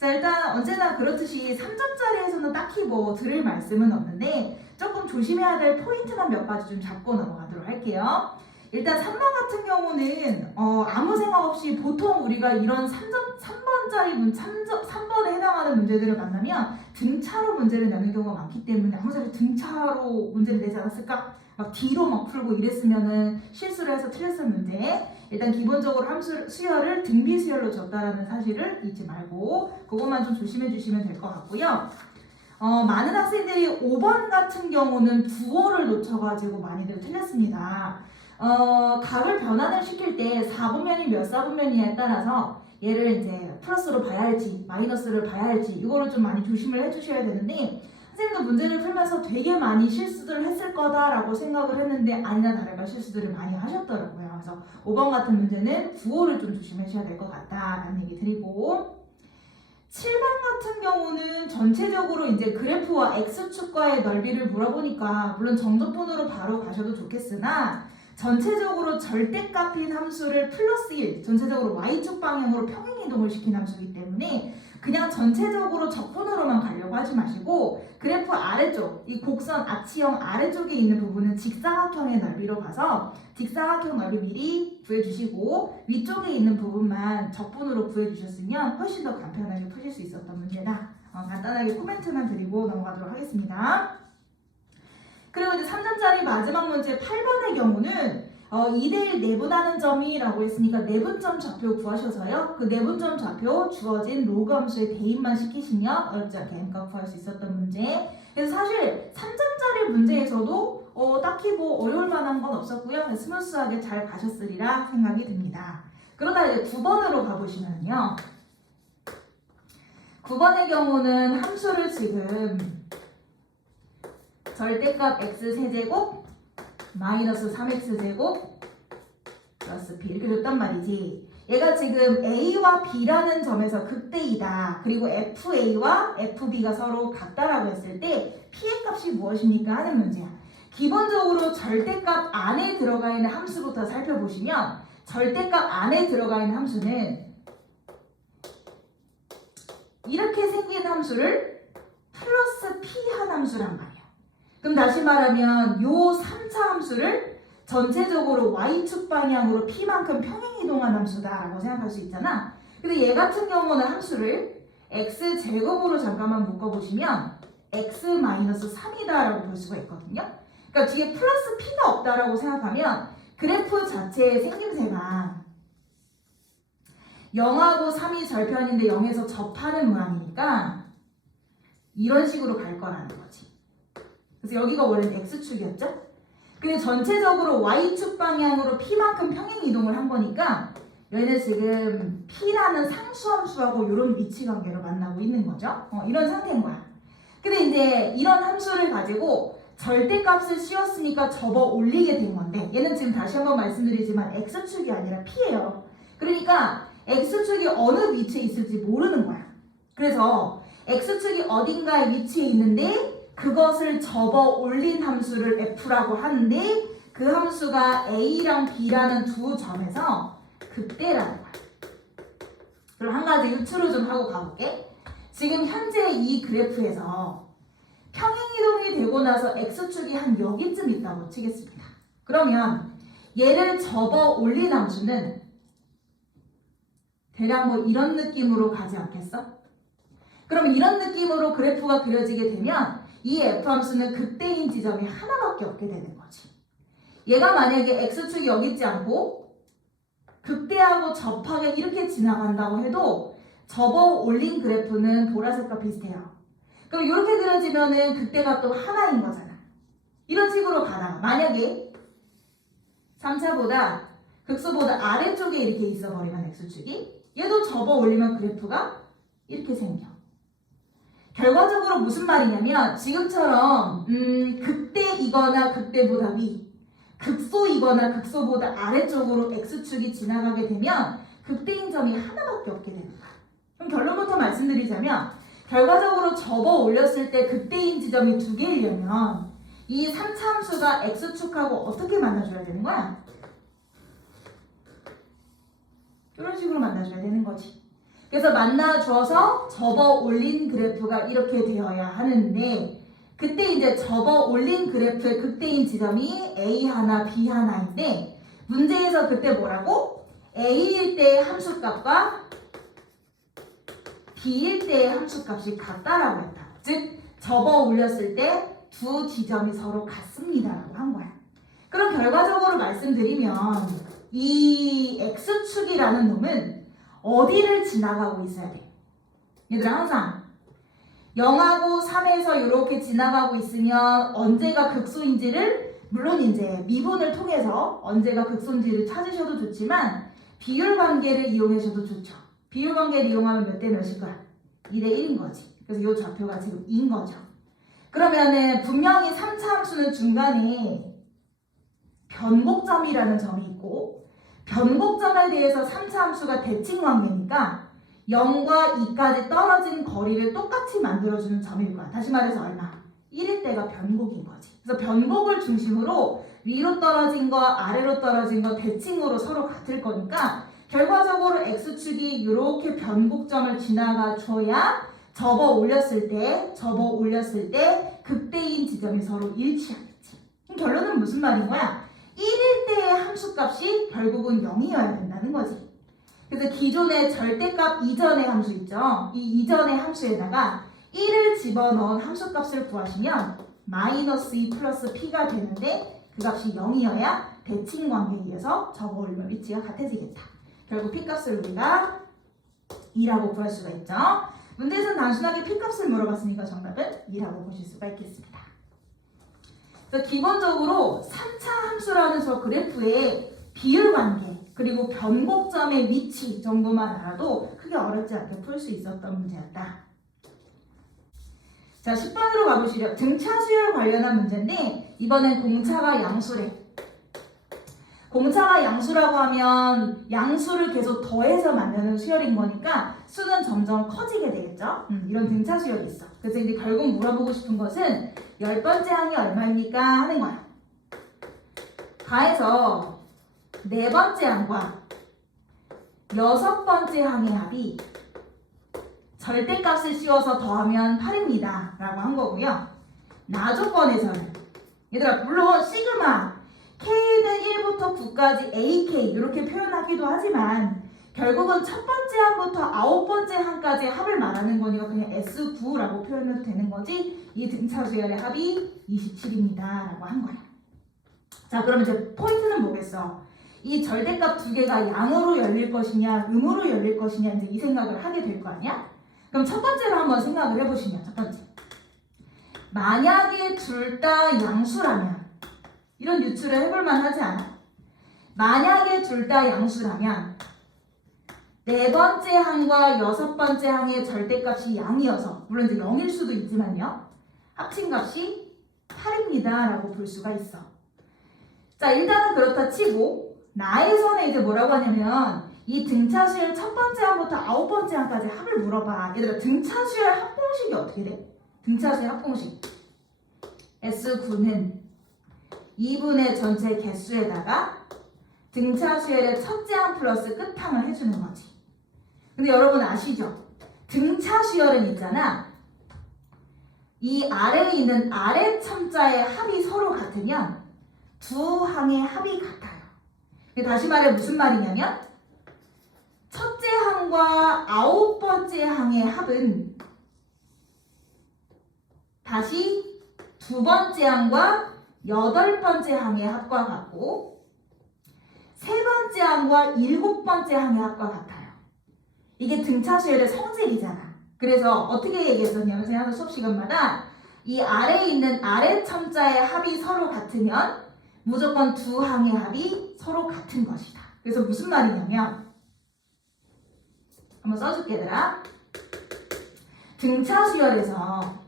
자, 일단 언제나 그렇듯이 3점짜리에서는 딱히 뭐 드릴 말씀은 없는데 조금 조심해야 될 포인트만 몇 가지 좀 잡고 넘어가도록 할게요. 일단 3번 같은 경우는 아무 생각 없이 보통 우리가 이런 3번에 해당하는 문제들을 만나면 등차로 문제를 내는 경우가 많기 때문에 아무 생각 등차로 문제를 내지 않았을까? 막 뒤로 막 풀고 이랬으면은 실수를 해서 틀렸을 문제. 일단 기본적으로 수열을 등비 수열로 줬다라는 사실을 잊지 말고 그것만 좀 조심해 주시면 될 것 같고요. 많은 학생들이 5번 같은 경우는 부호를 놓쳐가지고 많이들 틀렸습니다. 값을 변환을 시킬 때 4분면이 몇 4분면이냐에 따라서 얘를 이제 플러스로 봐야 할지 마이너스를 봐야 할지 이거를 좀 많이 조심을 해주셔야 되는데 선생님도 문제를 풀면서 되게 많이 실수들을 했을 거다라고 생각을 했는데 아니나 다를까 실수들을 많이 하셨더라고요. 그래서 5번 같은 문제는 부호를 좀 조심하셔야 될 것 같다라는 얘기 드리고 7번 같은 경우는 전체적으로 이제 그래프와 X축과의 넓이를 물어보니까 물론 정적분으로 바로 가셔도 좋겠으나 전체적으로 절대값인 함수를 플러스 1, 전체적으로 Y축 방향으로 평행이동을 시킨 함수이기 때문에 그냥 전체적으로 적분으로만 가려고 하지 마시고 그래프 아래쪽, 이 곡선 아치형 아래쪽에 있는 부분은 직사각형의 넓이로 봐서 직사각형 넓이 미리 구해주시고 위쪽에 있는 부분만 적분으로 구해주셨으면 훨씬 더 간편하게 푸실 수 있었던 문제다. 간단하게 코멘트만 드리고 넘어가도록 하겠습니다. 그리고 이제 3점짜리 마지막 문제 8번의 경우는 2대1 내분하는 점이라고 했으니까 내분점 좌표 구하셔서요. 그 내분점 좌표 주어진 로그 함수의 대입만 시키시면 어렵지 않게 M값 구할 수 있었던 문제. 그래서 사실 3점짜리 문제에서도 딱히 뭐 어려울 만한 건 없었고요. 스무스하게 잘 가셨으리라 생각이 듭니다. 그러다 이제 9번으로 가보시면요. 9번의 경우는 함수를 지금 절대값 x세제곱 마이너스 3x제곱 플러스 b 이렇게 줬단 말이지. 얘가 지금 a와 b라는 점에서 극대이다. 그리고 fa와 fb가 서로 같다라고 했을 때 p의 값이 무엇입니까? 하는 문제야. 기본적으로 절대값 안에 들어가 있는 함수부터 살펴보시면 절대값 안에 들어가 있는 함수는 이렇게 생긴 함수를 플러스 p한 함수란 말이야. 그럼 다시 말하면 요 3차 함수를 전체적으로 y축 방향으로 p만큼 평행이동한 함수다라고 생각할 수 있잖아. 근데 얘 같은 경우는 함수를 x제곱으로 잠깐만 묶어보시면 x-3이다라고 볼 수가 있거든요. 그러니까 뒤에 플러스 p가 없다라고 생각하면 그래프 자체의 생김새가 0하고 3이 절편인데 0에서 접하는 모양이니까 이런 식으로 갈 거라는 거지. 그래서 여기가 원래 x축이었죠? 근데 전체적으로 y축 방향으로 p만큼 평행 이동을 한 거니까 얘는 지금 p라는 상수함수하고 이런 위치 관계로 만나고 있는 거죠. 이런 상태인 거야. 근데 이제 이런 함수를 가지고 절대값을 씌웠으니까 접어 올리게 된 건데 얘는 지금 다시 한번 말씀드리지만 x축이 아니라 p예요. 그러니까 x축이 어느 위치에 있을지 모르는 거야. 그래서 x축이 어딘가에 위치해 있는데 그것을 접어 올린 함수를 f라고 하는데 그 함수가 a랑 b라는 두 점에서 극대라는 거야. 그럼 한 가지 유추를 좀 하고 가볼게. 지금 현재 이 그래프에서 평행이동이 되고 나서 x축이 한 여기쯤 있다고 치겠습니다. 그러면 얘를 접어 올린 함수는 대략 뭐 이런 느낌으로 가지 않겠어? 그럼 이런 느낌으로 그래프가 그려지게 되면 이 f함수는 극대인 지점이 하나밖에 없게 되는 거지. 얘가 만약에 x축이 여기 있지 않고 극대하고 접하게 이렇게 지나간다고 해도 접어 올린 그래프는 보라색과 비슷해요. 그럼 이렇게 그려지면은 극대가 또 하나인 거잖아. 이런 식으로 가다가 만약에 3차보다 극소보다 아래쪽에 이렇게 있어버리면 x축이 얘도 접어 올리면 그래프가 이렇게 생겨. 결과적으로 무슨 말이냐면 지금처럼 극대이거나 극대보다 위, 극소이거나 극소보다 아래쪽으로 x축이 지나가게 되면 극대인 점이 하나밖에 없게 되는 거야. 그럼 결론부터 말씀드리자면 결과적으로 접어 올렸을 때 극대인 지점이 두 개이려면 이 3차 함수가 x축하고 어떻게 만나줘야 되는 거야? 이런 식으로 만나줘야 되는 거지. 그래서 만나줘서 접어 올린 그래프가 이렇게 되어야 하는데 그때 이제 접어 올린 그래프의 극대인 지점이 A 하나, B 하나인데 문제에서 그때 뭐라고? A일 때의 함수값과 B일 때의 함수값이 같다라고 했다. 즉 접어 올렸을 때 두 지점이 서로 같습니다라고 한 거야. 그럼 결과적으로 말씀드리면 이 X축이라는 놈은 어디를 지나가고 있어야 돼? 얘들아 항상 0하고 3에서 이렇게 지나가고 있으면 언제가 극소인지를 물론 이제 미분을 통해서 언제가 극소인지를 찾으셔도 좋지만 비율 관계를 이용하셔도 좋죠. 비율 관계를 이용하면 몇 대 몇일 거야? 2대 1인 거지. 그래서 이 좌표가 지금 2인 거죠. 그러면은 분명히 3차 함수는 중간에 변곡점이라는 점이 있고 변곡점에 대해서 3차 함수가 대칭 관계니까 0과 2까지 떨어진 거리를 똑같이 만들어주는 점일 거야. 다시 말해서 얼마? 1일 때가 변곡인 거지. 그래서 변곡을 중심으로 위로 떨어진 거, 아래로 떨어진 거 대칭으로 서로 같을 거니까 결과적으로 X축이 이렇게 변곡점을 지나가 줘야 접어 올렸을 때 극대인 지점이 서로 일치하겠지. 그럼 결론은 무슨 말인 거야? 1일 때의 함수값이 결국은 0이어야 된다는 거지. 그래서 기존의 절대값 이전의 함수 있죠? 이 이전의 함수에다가 1을 집어넣은 함수값을 구하시면 마이너스 2 플러스 p가 되는데 그 값이 0이어야 대칭 관계에 의해서 접어 올리면 위치가 같아지겠다. 결국 p값을 우리가 2라고 구할 수가 있죠. 문제에서는 단순하게 p값을 물어봤으니까 정답은 2라고 보실 수가 있겠습니다. 그래서 기본적으로 3차 함수라는 저 그래프의 비율 관계 그리고 변곡점의 위치 정도만 알아도 크게 어렵지 않게 풀 수 있었던 문제였다. 자, 10번으로 가보시죠. 등차 수열 관련한 문제인데 이번엔 공차가 양수래. 공차가 양수라고 하면 양수를 계속 더해서 만드는 수열인 거니까 수는 점점 커지게 되겠죠. 이런 등차 수열이 있어. 그래서 이제 결국 물어보고 싶은 것은 10번째 항이 얼마입니까? 하는 거야. 가해서 4번째 항과 6번째 항의 합이 절대값을 씌워서 더하면 8입니다. 라고 한 거고요. 나조건에서는 얘들아 물론 시그마 K는 1부터 9까지 AK 이렇게 표현하기도 하지만 결국은 첫 번째 항부터 9번째 항까지 합을 말하는 거니까 그냥 S9라고 표현해도 되는 거지 이 등차 수열의 합이 27입니다. 라고 한 거야. 자 그럼 이제 포인트는 뭐겠어? 이 절대값 두 개가 양으로 열릴 것이냐 음으로 열릴 것이냐 이제 이 생각을 하게 될 거 아니야? 그럼 첫 번째로 한번 생각을 해보시면 첫 번째 만약에 둘 다 양수라면 이런 유추를 해볼만 하지 않아? 만약에 둘 다 양수라면 4번째 항과 6번째 항의 절대값이 양이어서 물론 이제 0일 수도 있지만요 합친 값이 8입니다 라고 볼 수가 있어. 자 일단은 그렇다 치고 나에서는 이제 뭐라고 하냐면 이 등차 수열 첫 번째 항부터 9번째 항까지 합을 물어봐. 얘들아 등차 수열 합공식이 어떻게 돼? 등차 수열 합공식 S9는 2분의 전체 개수에다가 등차 수열의 첫째 항 플러스 끝항을 해주는 거지. 근데 여러분 아시죠? 등차 수열은 있잖아. 이 아래에 있는 아래 첨자의 합이 서로 같으면 두 항의 합이 같아요. 다시 말해 무슨 말이냐면 첫째 항과 9번째 항의 합은 다시 두 번째 항과 8번째 항의 합과 같고 세 번째 항과 7번째 항의 합과 같아요. 이게 등차 수열의 성질이잖아. 그래서 어떻게 얘기했었냐면 제가 수업 시간마다 이 아래에 있는 아래 첨자의 합이 서로 같으면 무조건 두 항의 합이 서로 같은 것이다. 그래서 무슨 말이냐면 한번 써줄게 얘들아. 등차 수열에서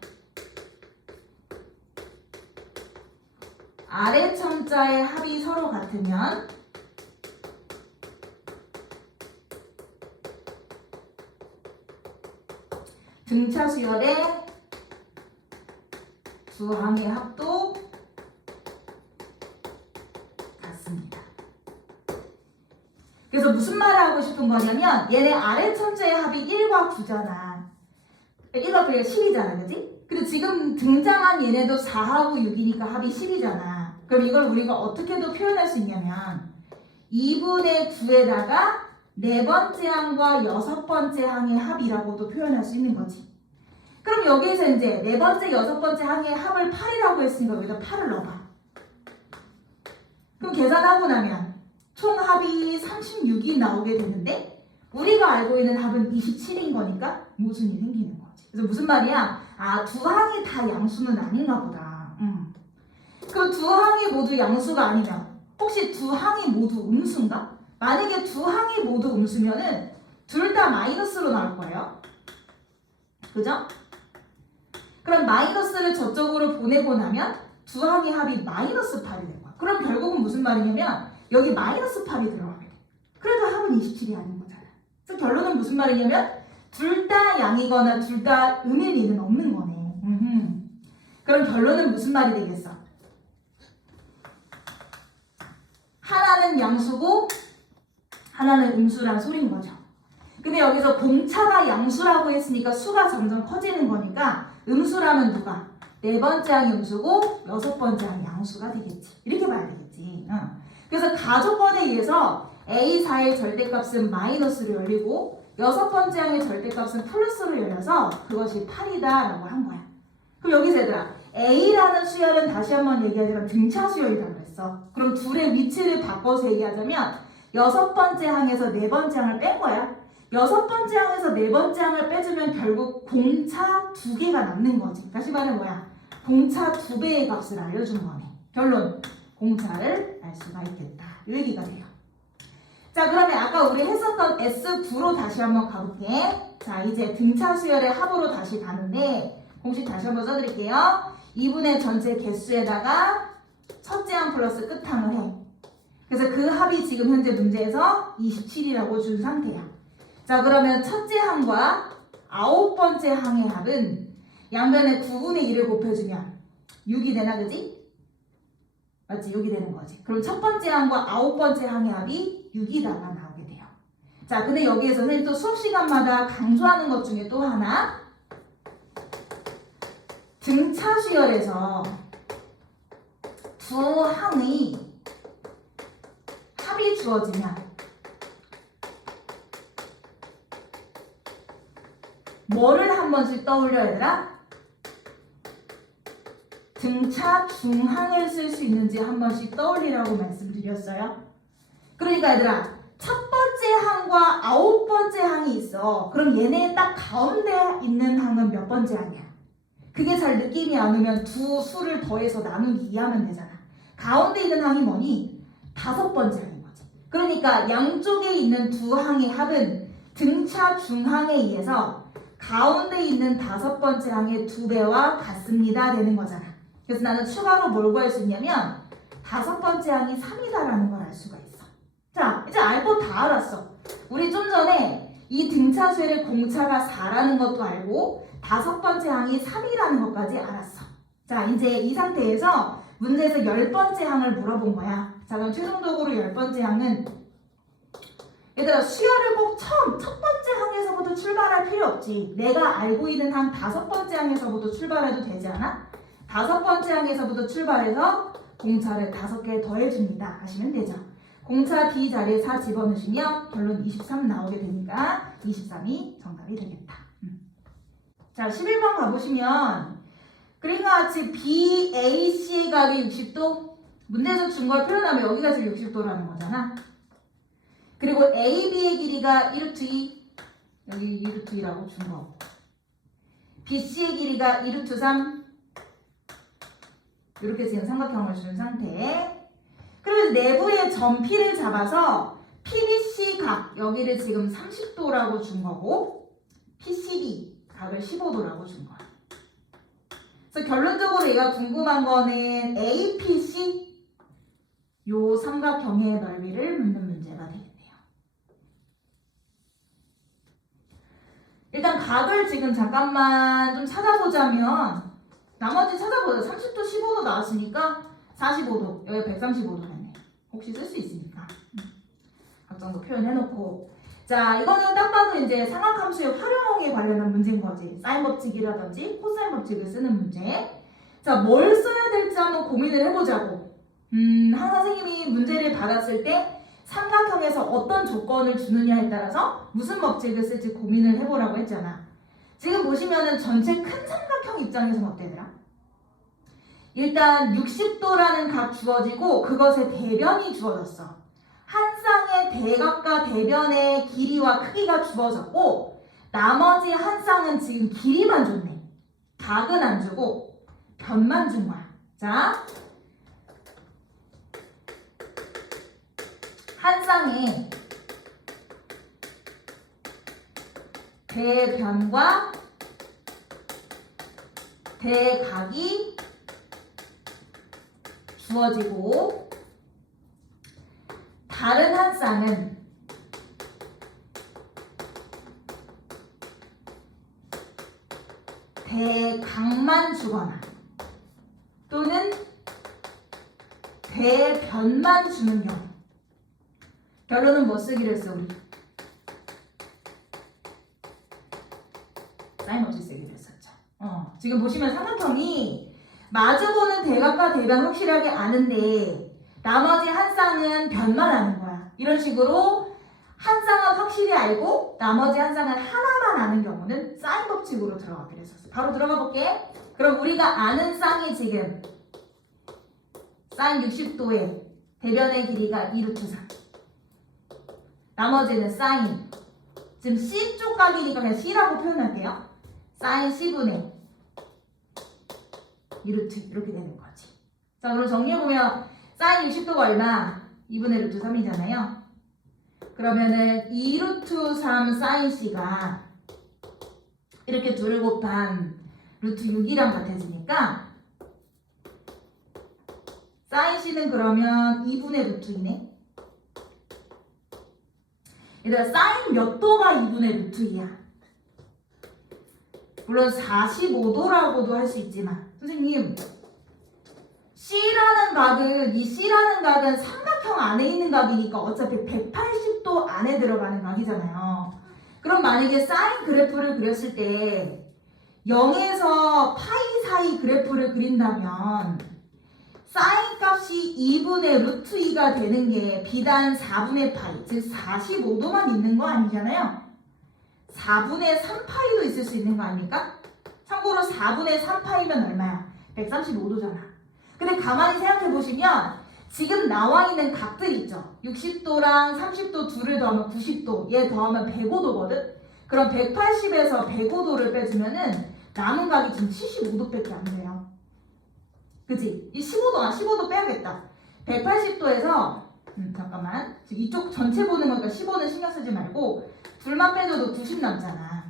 아래 첨자의 합이 서로 같으면 등차 수열의 두 항의 합도 같습니다. 그래서 무슨 말을 하고 싶은 거냐면 얘네 아래 천체의 합이 1과 9잖아. 1과 9가 10이잖아. 그지? 근데 지금 등장한 얘네도 4하고 6이니까 합이 10이잖아. 그럼 이걸 우리가 어떻게도 표현할 수 있냐면 2분의 9에다가 네 번째 항과 여섯 번째 항의 합이라고도 표현할 수 있는 거지. 그럼 여기에서 이제 네 번째, 여섯 번째 항의 합을 8이라고 했으니까 여기다 8을 넣어봐. 그럼 계산하고 나면 총 합이 36이 나오게 되는데 우리가 알고 있는 합은 27인 거니까 모순이 생기는 거지. 그래서 무슨 말이야? 아, 두 항이 다 양수는 아닌가 보다. 그럼 두 항이 모두 양수가 아니면 혹시 두 항이 모두 음수인가? 만약에 두 항이 모두 음수면은 둘 다 마이너스로 나올 거예요. 그죠? 그럼 마이너스를 저쪽으로 보내고 나면 두 항의 합이 마이너스 8이 될 거야. 그럼 결국은 무슨 말이냐면 여기 마이너스 8이 들어가게 돼. 그래도 합은 27이 아닌 거잖아. 그래서 결론은 무슨 말이냐면 둘 다 양이거나 둘 다 음일 리는 없는 거네. 그럼 결론은 무슨 말이 되겠어? 하나는 양수고 하나는 음수란 소리인 거죠. 근데 여기서 공차가 양수라고 했으니까 수가 점점 커지는 거니까 음수라면 누가? 네 번째 항이 음수고 여섯 번째 항이 양수가 되겠지. 이렇게 봐야 되겠지. 그래서 가조건에 의해서 A4의 절대값은 마이너스로 열리고 여섯 번째 항의 절대값은 플러스로 열려서 그것이 8이다 라고 한 거야. 그럼 여기서 얘들아 A라는 수열은 다시 한번 얘기하자면 등차 수열이라고 했어. 그럼 둘의 위치를 바꿔서 얘기하자면 여섯 번째 항에서 네 번째 항을 뺀 거야. 여섯 번째 항에서 네 번째 항을 빼주면 결국 공차 두 개가 남는 거지. 다시 말해 뭐야? 공차 두 배의 값을 알려준 거네. 결론, 공차를 알 수가 있겠다. 이 얘기가 돼요. 자, 그러면 아까 우리 했었던 S9로 다시 한번 가볼게. 자, 이제 등차 수열의 합으로 다시 가는데 공식 다시 한번 써드릴게요. 2분의 전체 개수에다가 첫째 항 플러스 끝항을 해. 그래서 그 합이 지금 현재 문제에서 27이라고 준 상태야. 자, 그러면 첫째 항과 아홉 번째 항의 합은 양변에 9분의 1을 곱해주면 6이 되나, 그지? 맞지? 6이 되는 거지. 그럼 첫 번째 항과 아홉 번째 항의 합이 6이다가 나오게 돼요. 자, 근데 여기에서 선생님 또 수업 시간마다 강조하는 것 중에 또 하나, 등차 수열에서 두 항의 합이 주어지면 뭐를 한 번씩 떠올려 얘들아? 등차 중항을 쓸 수 있는지 한 번씩 떠올리라고 말씀드렸어요. 그러니까 얘들아 첫 번째 항과 아홉 번째 항이 있어. 그럼 얘네 딱 가운데 있는 항은 몇 번째 항이야? 그게 잘 느낌이 안 오면 두 수를 더해서 나누기 2하면 되잖아. 가운데 있는 항이 뭐니? 다섯 번째 항인 거지. 그러니까 양쪽에 있는 두 항의 합은 등차 중항에 의해서 가운데 있는 다섯 번째 항의 두 배와 같습니다 되는 거잖아. 그래서 나는 추가로 뭘 구할 수 있냐면 다섯 번째 항이 3이다라는 걸 알 수가 있어. 자, 이제 알고 다 알았어. 우리 좀 전에 이 등차 수열의 공차가 4라는 것도 알고 다섯 번째 항이 3이라는 것까지 알았어. 자, 이제 이 상태에서 문제에서 10번째 항을 물어본 거야. 자, 그럼 최종적으로 10번째 항은 얘들아 수열을 꼭 처음 첫 번째 항에서부터 출발할 필요 없지. 내가 알고 있는 항 다섯 번째 항에서부터 출발해도 되지 않아? 다섯 번째 항에서부터 출발해서 공차를 5개 더해줍니다 하시면 되죠. 공차 D 자리에 4 집어넣으시면 결론 23 나오게 되니까 23이 정답이 되겠다. 자, 11번 가보시면 그림과 같이 BAC의 각이 60도, 문제에서 준 걸 표현하면 여기가 지금 60도라는 거잖아. 그리고 AB의 길이가 1루트 2, 여기 2루트 2라고 준 거. BC의 길이가 2루트 3, 이렇게 지금 삼각형을 준 상태. 그리고 내부의 점 P를 잡아서 PBC 각, 여기를 지금 30도라고 준 거고 PCB 각을 15도라고 준 거야. 그래서 결론적으로 얘가 궁금한 거는 APC 요 삼각형의 넓이를 묻는 문제가 되겠네요. 일단 각을 지금 잠깐만 좀 찾아보자면 나머지 찾아보자. 30도 15도 나왔으니까 45도 여기 135도 됐네. 혹시 쓸 수 있으니까 각 정도 표현해놓고 자 이거는 딱 봐도 이제 삼각함수의 활용에 관련한 문제인 거지. 사인 법칙이라든지 코사인 법칙을 쓰는 문제. 자 뭘 써야 될지 한번 고민을 해보자고. 한 선생님이 문제를 받았을 때 삼각형에서 어떤 조건을 주느냐에 따라서 무슨 법칙을 쓸지 고민을 해보라고 했잖아. 지금 보시면은 전체 큰 삼각형 입장에서는 어때더라? 일단 60도라는 각 주어지고 그것의 대변이 주어졌어. 한 쌍의 대각과 대변의 길이와 크기가 주어졌고 나머지 한 쌍은 지금 길이만 줬네. 각은 안 주고 변만 준 거야. 자, 한 쌍의 대변과 대각이 주어지고 다른 한 쌍은 대각만 주거나 또는 대변만 주는 경우. 결론은 뭐 쓰기로 했어 우리? 사인 법칙 쓰기로 했었죠. 지금 보시면 삼각형이 마주보는 대각과 대변 확실하게 아는데 나머지 한 쌍은 변만 아는 거야. 이런 식으로 한 쌍은 확실히 알고 나머지 한 쌍은 하나만 아는 경우는 사인 법칙으로 들어가기로 했었어. 바로 들어가 볼게. 그럼 우리가 아는 쌍이 지금 사인 60도의 대변의 길이가 2루트 3. 나머지는 사인. 지금 C쪽 각이니까 그냥 C라고 표현할게요. 사인 C분의 2루트 이렇게 되는 거지. 자, 그럼 정리해보면 사인 60도가 얼마? 2분의 루트 3이잖아요. 그러면은 2루트 3 사인 C가 이렇게 둘을 곱한 루트 6이랑 같아지니까 사인 C는 그러면 2분의 루트 2네. 얘들아 사인 몇 도가 2분의 루트 2야? 물론 45도라고도 할 수 있지만 선생님 C라는 각은 이 C라는 각은 삼각형 안에 있는 각이니까 어차피 180도 안에 들어가는 각이잖아요. 그럼 만약에 사인 그래프를 그렸을 때 0에서 파이 사이 그래프를 그린다면 사인 값이 2분의 루트 2가 되는 게 비단 4분의 파이, 즉 45도만 있는 거 아니잖아요. 4분의 3파이도 있을 수 있는 거 아닙니까? 참고로 4분의 3파이면 얼마야? 135도잖아. 근데 가만히 생각해 보시면 지금 나와 있는 각들 있죠? 60도랑 30도 둘을 더하면 90도, 얘 더하면 105도거든? 그럼 180에서 105도를 빼주면은 남은 각이 지금 75도밖에 안 돼요. 그치? 이 15도 빼야겠다. 180도에서 잠깐만 이쪽 전체 보는 거니까 15는 신경 쓰지 말고 둘만 빼줘도 90 남잖아.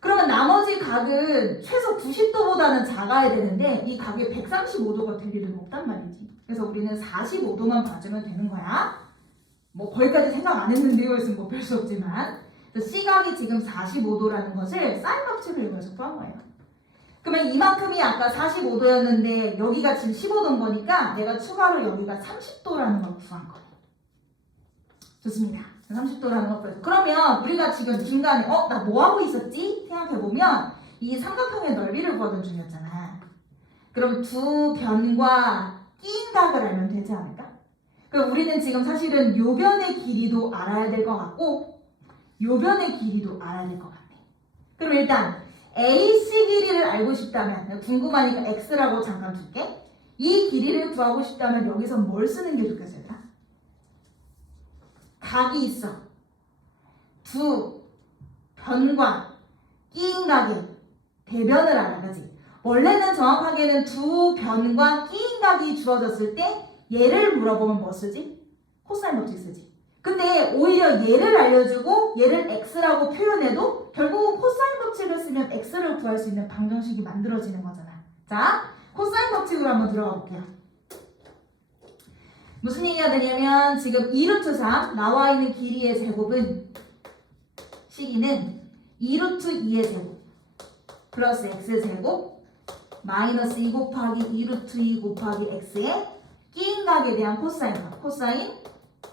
그러면 나머지 각은 최소 90도보다는 작아야 되는데 이 각이 135도가 될 일은 없단 말이지. 그래서 우리는 45도만 봐주면 되는 거야. 뭐 거기까지 생각 안 했는데요 했으면 뭐 별 수 없지만 C각이 지금 45도라는 것을 사인 법칙을 이용해서 구한 거예요. 그러면 이만큼이 아까 45도였는데 여기가 지금 15도인 거니까 내가 추가로 여기가 30도라는 걸 구한 거예요. 좋습니다. 30도라는 걸 구해서 그러면 우리가 지금 중간에 나 뭐 하고 있었지? 생각해보면 이 삼각형의 넓이를 구하던 중이었잖아. 그럼 두 변과 끼인 각을 알면 되지 않을까? 그럼 우리는 지금 사실은 요 변의 길이도 알아야 될 것 같고 요 변의 길이도 알아야 될 것 같네. 그럼 일단 AC 길이를 알고 싶다면 궁금하니까 X라고 잠깐 줄게. 이 길이를 구하고 싶다면 여기서 뭘 쓰는 게 좋겠어요? 각이 있어. 두 변과 끼인 각의 대변을 알아. 그지? 원래는 정확하게는 두 변과 끼인 각이 주어졌을 때 얘를 물어보면 뭐 쓰지? 코사인 법칙 쓰지. 근데 오히려 얘를 알려주고 얘를 x라고 표현해도 결국은 코사인 법칙을 쓰면 x를 구할 수 있는 방정식이 만들어지는 거잖아. 자, 코사인 법칙으로 한번 들어가 볼게요. 무슨 얘기가 되냐면 지금 2루트 3 나와 있는 길이의 제곱은 시기는 2루트 2의 제곱 플러스 x제곱 마이너스 2 곱하기 2루트 2 곱하기 x의 끼인 각에 대한 코사인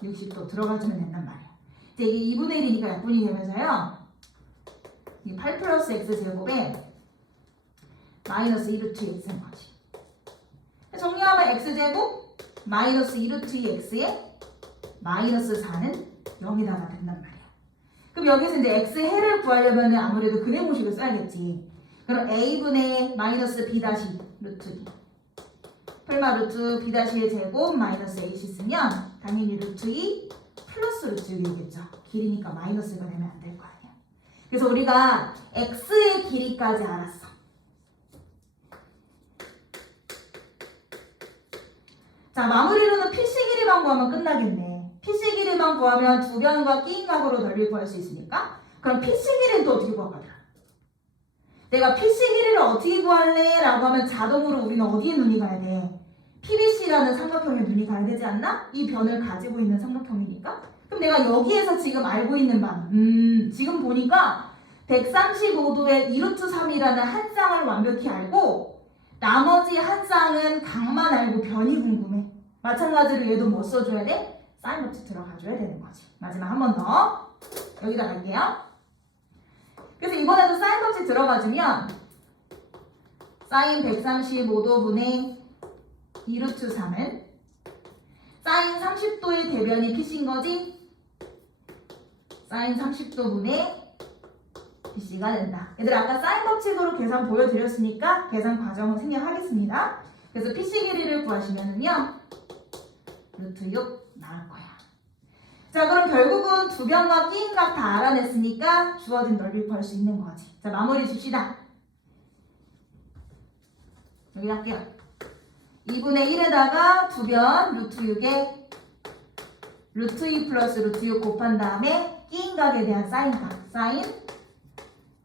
60도 들어가주면 된단 말이에요. 이제 이게 2분의 1이니까 약분이 되면서요. 이 8 플러스 x 제곱에 마이너스 2루트 x인 거지. 정리하면 x제곱 마이너스 2루트 x에 마이너스 4는 0이다가 된단 말이야. 그럼 여기서 이제 x해를 구하려면 아무래도 근해공식을 써야겠지. 그럼 a분의 마이너스 b 다시 루트 b 풀마 루트 b 다시의 제곱 마이너스 ac 쓰면 당연히 루트 2 플러스 루트 6이겠죠. 길이니까 마이너스가 되면 안 될 거 아니야. 그래서 우리가 x의 길이까지 알았어. 자, 마무리로는 PC 길이만 구하면 끝나겠네. PC 길이만 구하면 두 변과 끼인 각으로 넓이를 구할 수 있으니까. 그럼 PC 길이는 또 어떻게 구할 거야? 내가 PC 길이를 어떻게 구할래? 라고 하면 자동으로 우리는 어디에 눈이 가야 돼? PBC라는 삼각형에 눈이 가야 되지 않나? 이 변을 가지고 있는 삼각형이니까. 그럼 내가 여기에서 지금 알고 있는 방, 지금 보니까 135도의 2루트 3이라는 한 쌍을 완벽히 알고 나머지 한 쌍은 각만 알고 변이 궁금해. 마찬가지로 얘도 뭐 써줘야 돼? 사인 법칙 들어가줘야 되는 거지. 마지막 한 번 더. 여기다 갈게요. 그래서 이번에도 사인 법칙 들어가주면 사인 135도분의 2루트 3은 사인 30도의 대변이 PC인 거지? 사인 30도분의 PC가 된다. 얘들아 아까 사인 법칙으로 계산 보여드렸으니까 계산 과정은 생략하겠습니다. 그래서 PC 길이를 구하시면은요 루트 6 나올 거야. 자 그럼 결국은 두 변과 끼인 각 다 알아냈으니까 주어진 넓이를 구할 수 있는 거지. 자 마무리 줍시다. 여기 할게요. 2분의 1에다가 두 변 루트 6에 루트 2 플러스 루트 6 곱한 다음에 끼인 각에 대한 사인 각 사인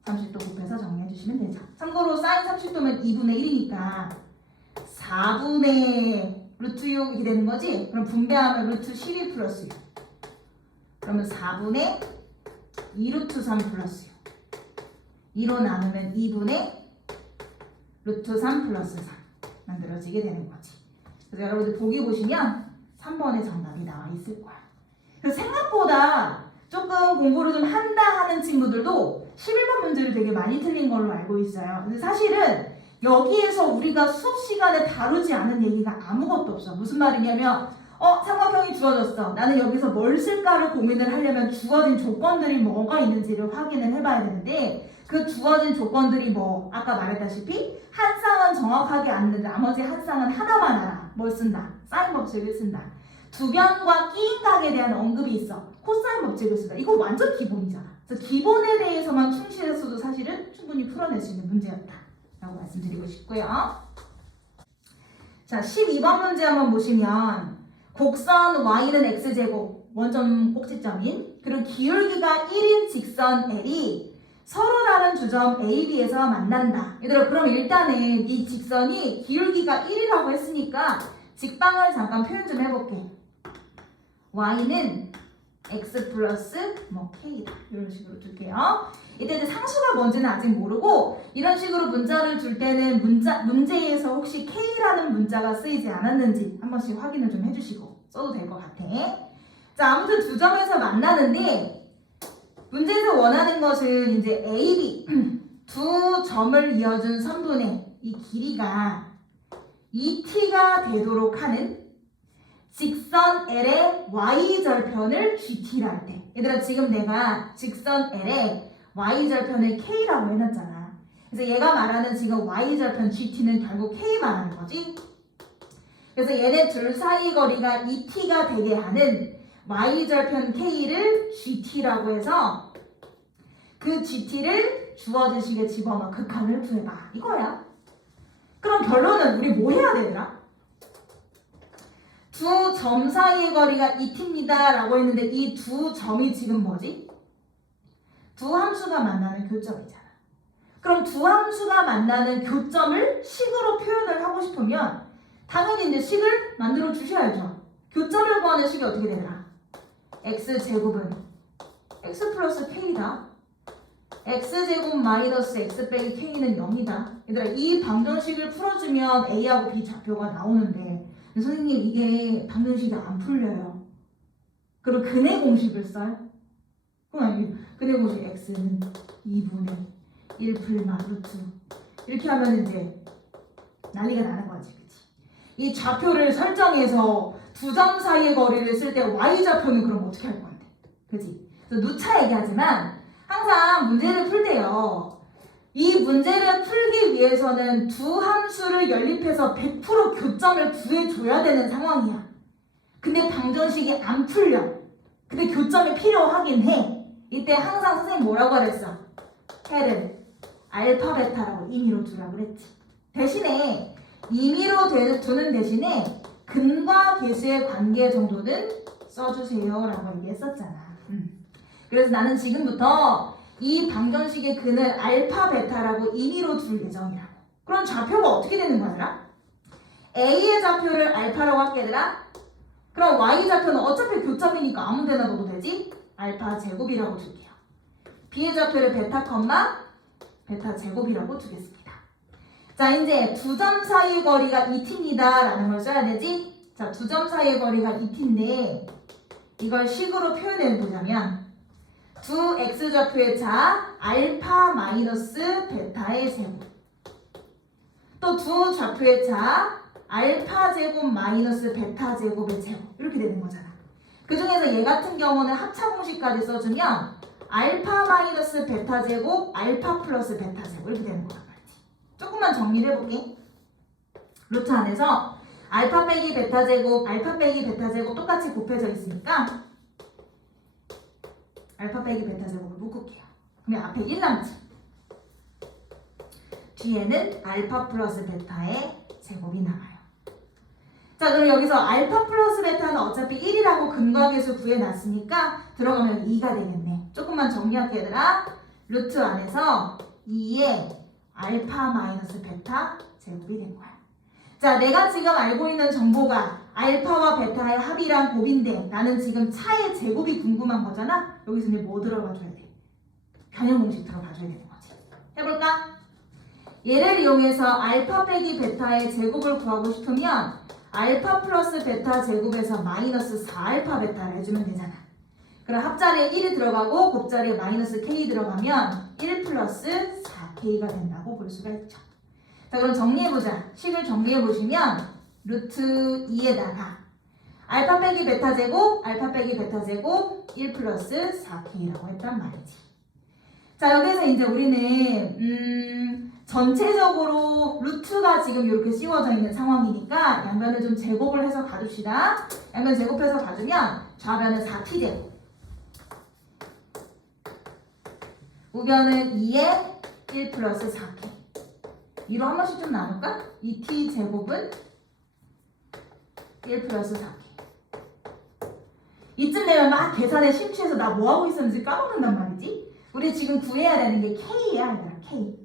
30도 곱해서 정리해 주시면 되죠. 참고로 사인 30도면 2분의 1이니까 4분의 루트 6이 되는 거지? 그럼 분배하면 루트 12 플러스 6 그러면 4분의 2루트 3 플러스 6 2로 나누면 2분의 루트 3 플러스 3 만들어지게 되는 거지. 그래서 여러분들 보기 보시면 3번의 정답이 나와 있을 거야. 그래서 생각보다 조금 공부를 좀 한다 하는 친구들도 11번 문제를 되게 많이 틀린 걸로 알고 있어요. 근데 사실은 여기에서 우리가 수업 시간에 다루지 않은 얘기가 아무것도 없어. 무슨 말이냐면 삼각형이 주어졌어. 나는 여기서 뭘 쓸까를 고민을 하려면 주어진 조건들이 뭐가 있는지를 확인을 해봐야 되는데 그 주어진 조건들이 뭐 아까 말했다시피 한 쌍은 정확하게 아는데 나머지 한 쌍은 하나만 알아. 뭘 쓴다? 사인 법칙을 쓴다. 두 변과 끼인 각에 대한 언급이 있어. 코사인 법칙을 쓴다. 이거 완전 기본이잖아. 그래서 기본에 대해서만 충실했어도 사실은 충분히 풀어낼 수 있는 문제였다 라고 말씀드리고 싶고요. 자 12번 문제 한번 보시면 곡선 y는 x제곱 원점 꼭지점인 그리고 기울기가 1인 직선 L이 서로 다른 주점 A, B에서 만난다. 얘들아 그럼 일단은 이 직선이 기울기가 1이라고 했으니까 직방을 잠깐 표현 좀 해볼게. y는 x 플러스 k다. 이런 식으로 둘게요. 이때 이제 상수가 뭔지는 아직 모르고 이런 식으로 문자를 둘 때는 문제에서 혹시 k라는 문자가 쓰이지 않았는지 한 번씩 확인을 좀 해주시고 써도 될 것 같아. 자 아무튼 두 점에서 만나는데 문제에서 원하는 것은 이제 A, B 두 점을 이어준 선분의 이 길이가 2t가 되도록 하는 직선 L의 y절편을 GT라 할 때 얘들아 지금 내가 직선 L의 y절편을 K라고 해놨잖아. 그래서 얘가 말하는 지금 y절편 GT는 결국 K 말하는 거지. 그래서 얘네 둘 사이 거리가 2t가 되게 하는 y절편 K를 GT라고 해서 그 GT를 주어진 식에 집어넣어 극한을 구해봐 이거야. 그럼 결론은 우리 뭐 해야 되더라? 두 점 사이의 거리가 2t입니다 라고 했는데 이 두 점이 지금 뭐지? 두 함수가 만나는 교점이잖아. 그럼 두 함수가 만나는 교점을 식으로 표현을 하고 싶으면 당연히 이제 식을 만들어 주셔야죠. 교점을 구하는 식이 어떻게 되더라? x제곱은 x 플러스 k다. x제곱 마이너스 x 빼기 k는 0이다. 얘들아 이 방정식을 풀어주면 a하고 b 좌표가 나오는데 선생님 이게 방정식이 안 풀려요. 그리고 근의 공식을 써요. 그럼 근의 공식 x는 2분의 1 풀마 루트 이렇게 하면 이제 난리가 나는 거지. 그치? 이 좌표를 설정해서 두 점 사이의 거리를 쓸 때 y좌표는 그럼 어떻게 할 건데? 그치? 그래서 누차 얘기하지만 항상 문제를 풀 때요. 이 문제를 풀기 위해서는 두 함수를 연립해서 100% 교점을 구해줘야 되는 상황이야. 근데 방정식이 안 풀려. 근데 교점이 필요하긴 해. 이때 항상 선생님 뭐라고 그랬어? 해를 알파 베타라고 임의로 두라고 그랬지. 대신에 임의로 두는 대신에 근과 계수의 관계 정도는 써주세요 라고 얘기했었잖아. 그래서 나는 지금부터 이 방정식의 근을 알파 베타라고 임의로 둘 예정이라고. 그럼 좌표가 어떻게 되는 거야? A의 좌표를 알파라고 할게 얘들아. 그럼 Y 좌표는 어차피 교점이니까 아무 데나 넣어도 되지? 알파 제곱이라고 둘게요. B의 좌표를 베타 컴마 베타 제곱이라고 두겠습니다. 자, 이제 두 점 사이의 거리가 2t입니다 라는 걸 써야 되지? 자, 두 점 사이의 거리가 2t인데 이걸 식으로 표현해 보자면 두 x좌표의 차 알파 마이너스 베타의 제곱 또 두 좌표의 차 알파 제곱 마이너스 베타 제곱의 제곱 이렇게 되는 거잖아. 그 중에서 얘 같은 경우는 합차 공식까지 써주면 알파 마이너스 베타 제곱 알파 플러스 베타 제곱 이렇게 되는 거란 말이지. 조금만 정리를 해볼게. 루트 안에서 알파 빼기 베타 제곱 알파 빼기 베타 제곱 똑같이 곱해져 있으니까 알파 빼기 베타 제곱을 묶을게요. 그럼 앞에 1 남지. 뒤에는 알파 플러스 베타의 제곱이 남아요. 자, 그럼 여기서 알파 플러스 베타는 어차피 1이라고 근과 계수 구해놨으니까 들어가면 2가 되겠네. 조금만 정리할게 얘들아. 루트 안에서 2의 알파 마이너스 베타 제곱이 된 거야. 자, 내가 지금 알고 있는 정보가 알파와 베타의 합이랑 곱인데 나는 지금 차의 제곱이 궁금한 거잖아. 여기서 이제 뭐 들어가줘야 돼? 변형 공식 들어가줘야 되는 거지. 해볼까? 얘를 이용해서 알파 빼기 베타의 제곱을 구하고 싶으면 알파 플러스 베타 제곱에서 마이너스 4알파 베타를 해주면 되잖아. 그럼 합자리에 1이 들어가고 곱자리에 마이너스 k 들어가면 1 플러스 4k가 된다고 볼 수가 있죠. 자, 그럼 정리해보자. 식을 정리해보시면 루트 2에다가 알파 빼기 베타 제곱 알파 빼기 베타 제곱 1 플러스 4k라고 했단 말이지. 자, 여기서 이제 우리는 전체적으로 루트가 지금 이렇게 씌워져 있는 상황이니까 양변을 좀 제곱을 해서 가줍시다. 양변 제곱해서 가주면 좌변은 4t 제곱 우변은 2에 1 플러스 4k 이로 한 번씩 좀 나눌까? 2t 제곱은 1 플러스 4k 이쯤 되면 막 계산에 심취해서 나 뭐하고 있었는지 까먹는단 말이지. 우리 지금 구해야 되는 게 k야 얘들아. k.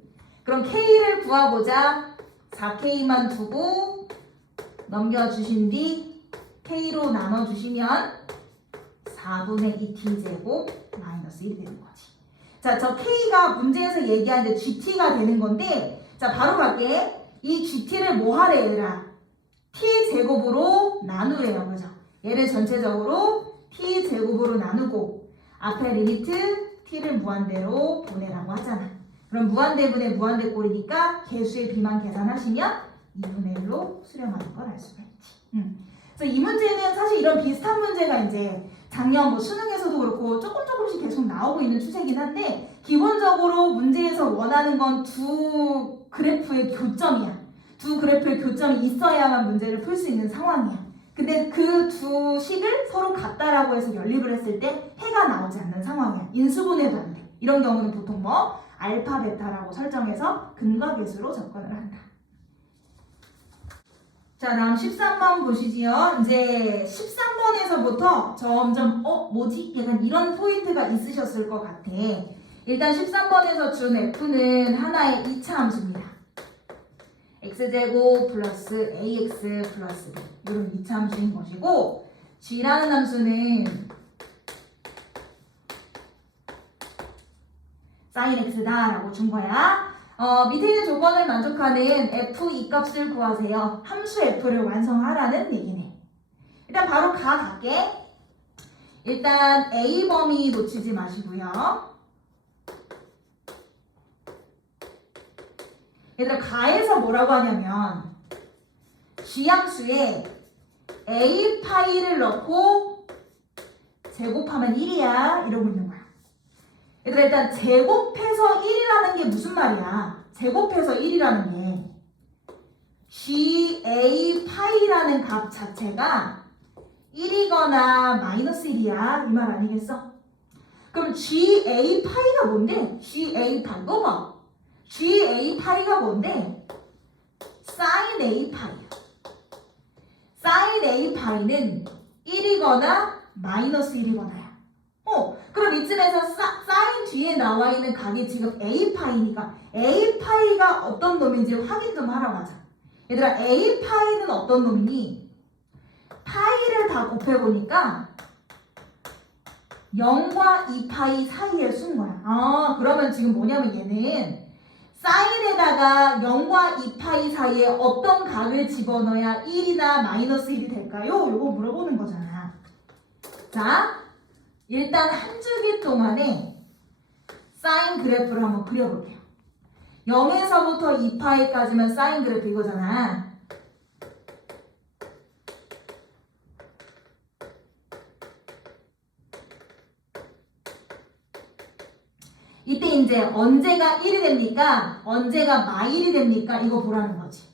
그럼 k를 구하고자 4k만 두고 넘겨주신 뒤 k로 나눠주시면 4분의 2t 제곱 마이너스 1이 되는 거지. 자, 저 k가 문제에서 얘기하는데 gt가 되는 건데 자, 바로 갈게. 이 gt를 뭐 하래 얘들아? t 제곱으로 나누래요. 그죠? 얘를 전체적으로 t 제곱으로 나누고 앞에 리미트 t를 무한대로 보내라고 하잖아. 그럼 무한대분의 무한대꼴이니까 개수의 비만 계산하시면 2분의 1로 수렴하는 걸 알 수가 있지. 그래서 이 문제는 사실 이런 비슷한 문제가 이제 작년 뭐 수능에서도 그렇고 조금씩 계속 나오고 있는 추세긴 한데 기본적으로 문제에서 원하는 건 두 그래프의 교점이야. 두 그래프의 교점이 있어야만 문제를 풀 수 있는 상황이야. 근데 그 두 식을 서로 같다라고 해서 연립을 했을 때 해가 나오지 않는 상황이야. 인수분해도 안 돼. 이런 경우는 보통 뭐 알파 베타라고 설정해서 근과 계수로 접근을 한다. 자, 다음 13번 보시지요. 이제 13번에서부터 점점 뭐지? 약간 이런 포인트가 있으셨을 것 같아. 일단 13번에서 준 f는 하나의 2차 함수입니다. x제곱 플러스 ax 플러스 b 이런 2차 함수인 것이고 g라는 함수는 sin x다 라고 준 거야. 밑에 있는 조건을 만족하는 f2 값을 구하세요. 함수 f를 완성하라는 얘기네. 일단 바로 갈게. 일단 A 범위 놓치지 마시고요. 얘들아 가에서 뭐라고 하냐면 G함수에 A 파이를 넣고 제곱하면 1이야 이러고 있는 거야. 얘들아 일단 제곱해서 1이라는 게 무슨 말이야? 제곱해서 1이라는 게 GA 파이라는 값 자체가 1이거나 마이너스 1이야 이 말 아니겠어? 그럼 GA 파이가 뭔데? GA 파이 이거 봐. GA 파이가 뭔데? sin A 파이야. sin A 파이는 1이거나 마이너스 1이거나야. 그럼 이쯤에서 sin 뒤에 나와 있는 각이 지금 A 파이니까 A 파이가 어떤 놈인지 확인 좀 하러 가자. 얘들아 A 파이는 어떤 놈이니? 파이를 다 곱해보니까 0과 2파이 사이에 순 거야. 그러면 지금 뭐냐면 얘는 사인에다가 0과 2파이 사이에 어떤 각을 집어넣어야 1이나 마이너스 1이 될까요? 이거 물어보는 거잖아. 자, 일단 한 주기 동안에 사인 그래프를 한번 그려볼게요. 0에서부터 2파이까지면 사인 그래프 이거잖아. 이때 이제 언제가 1이 됩니까? 언제가 마일이 됩니까? 이거 보라는 거지.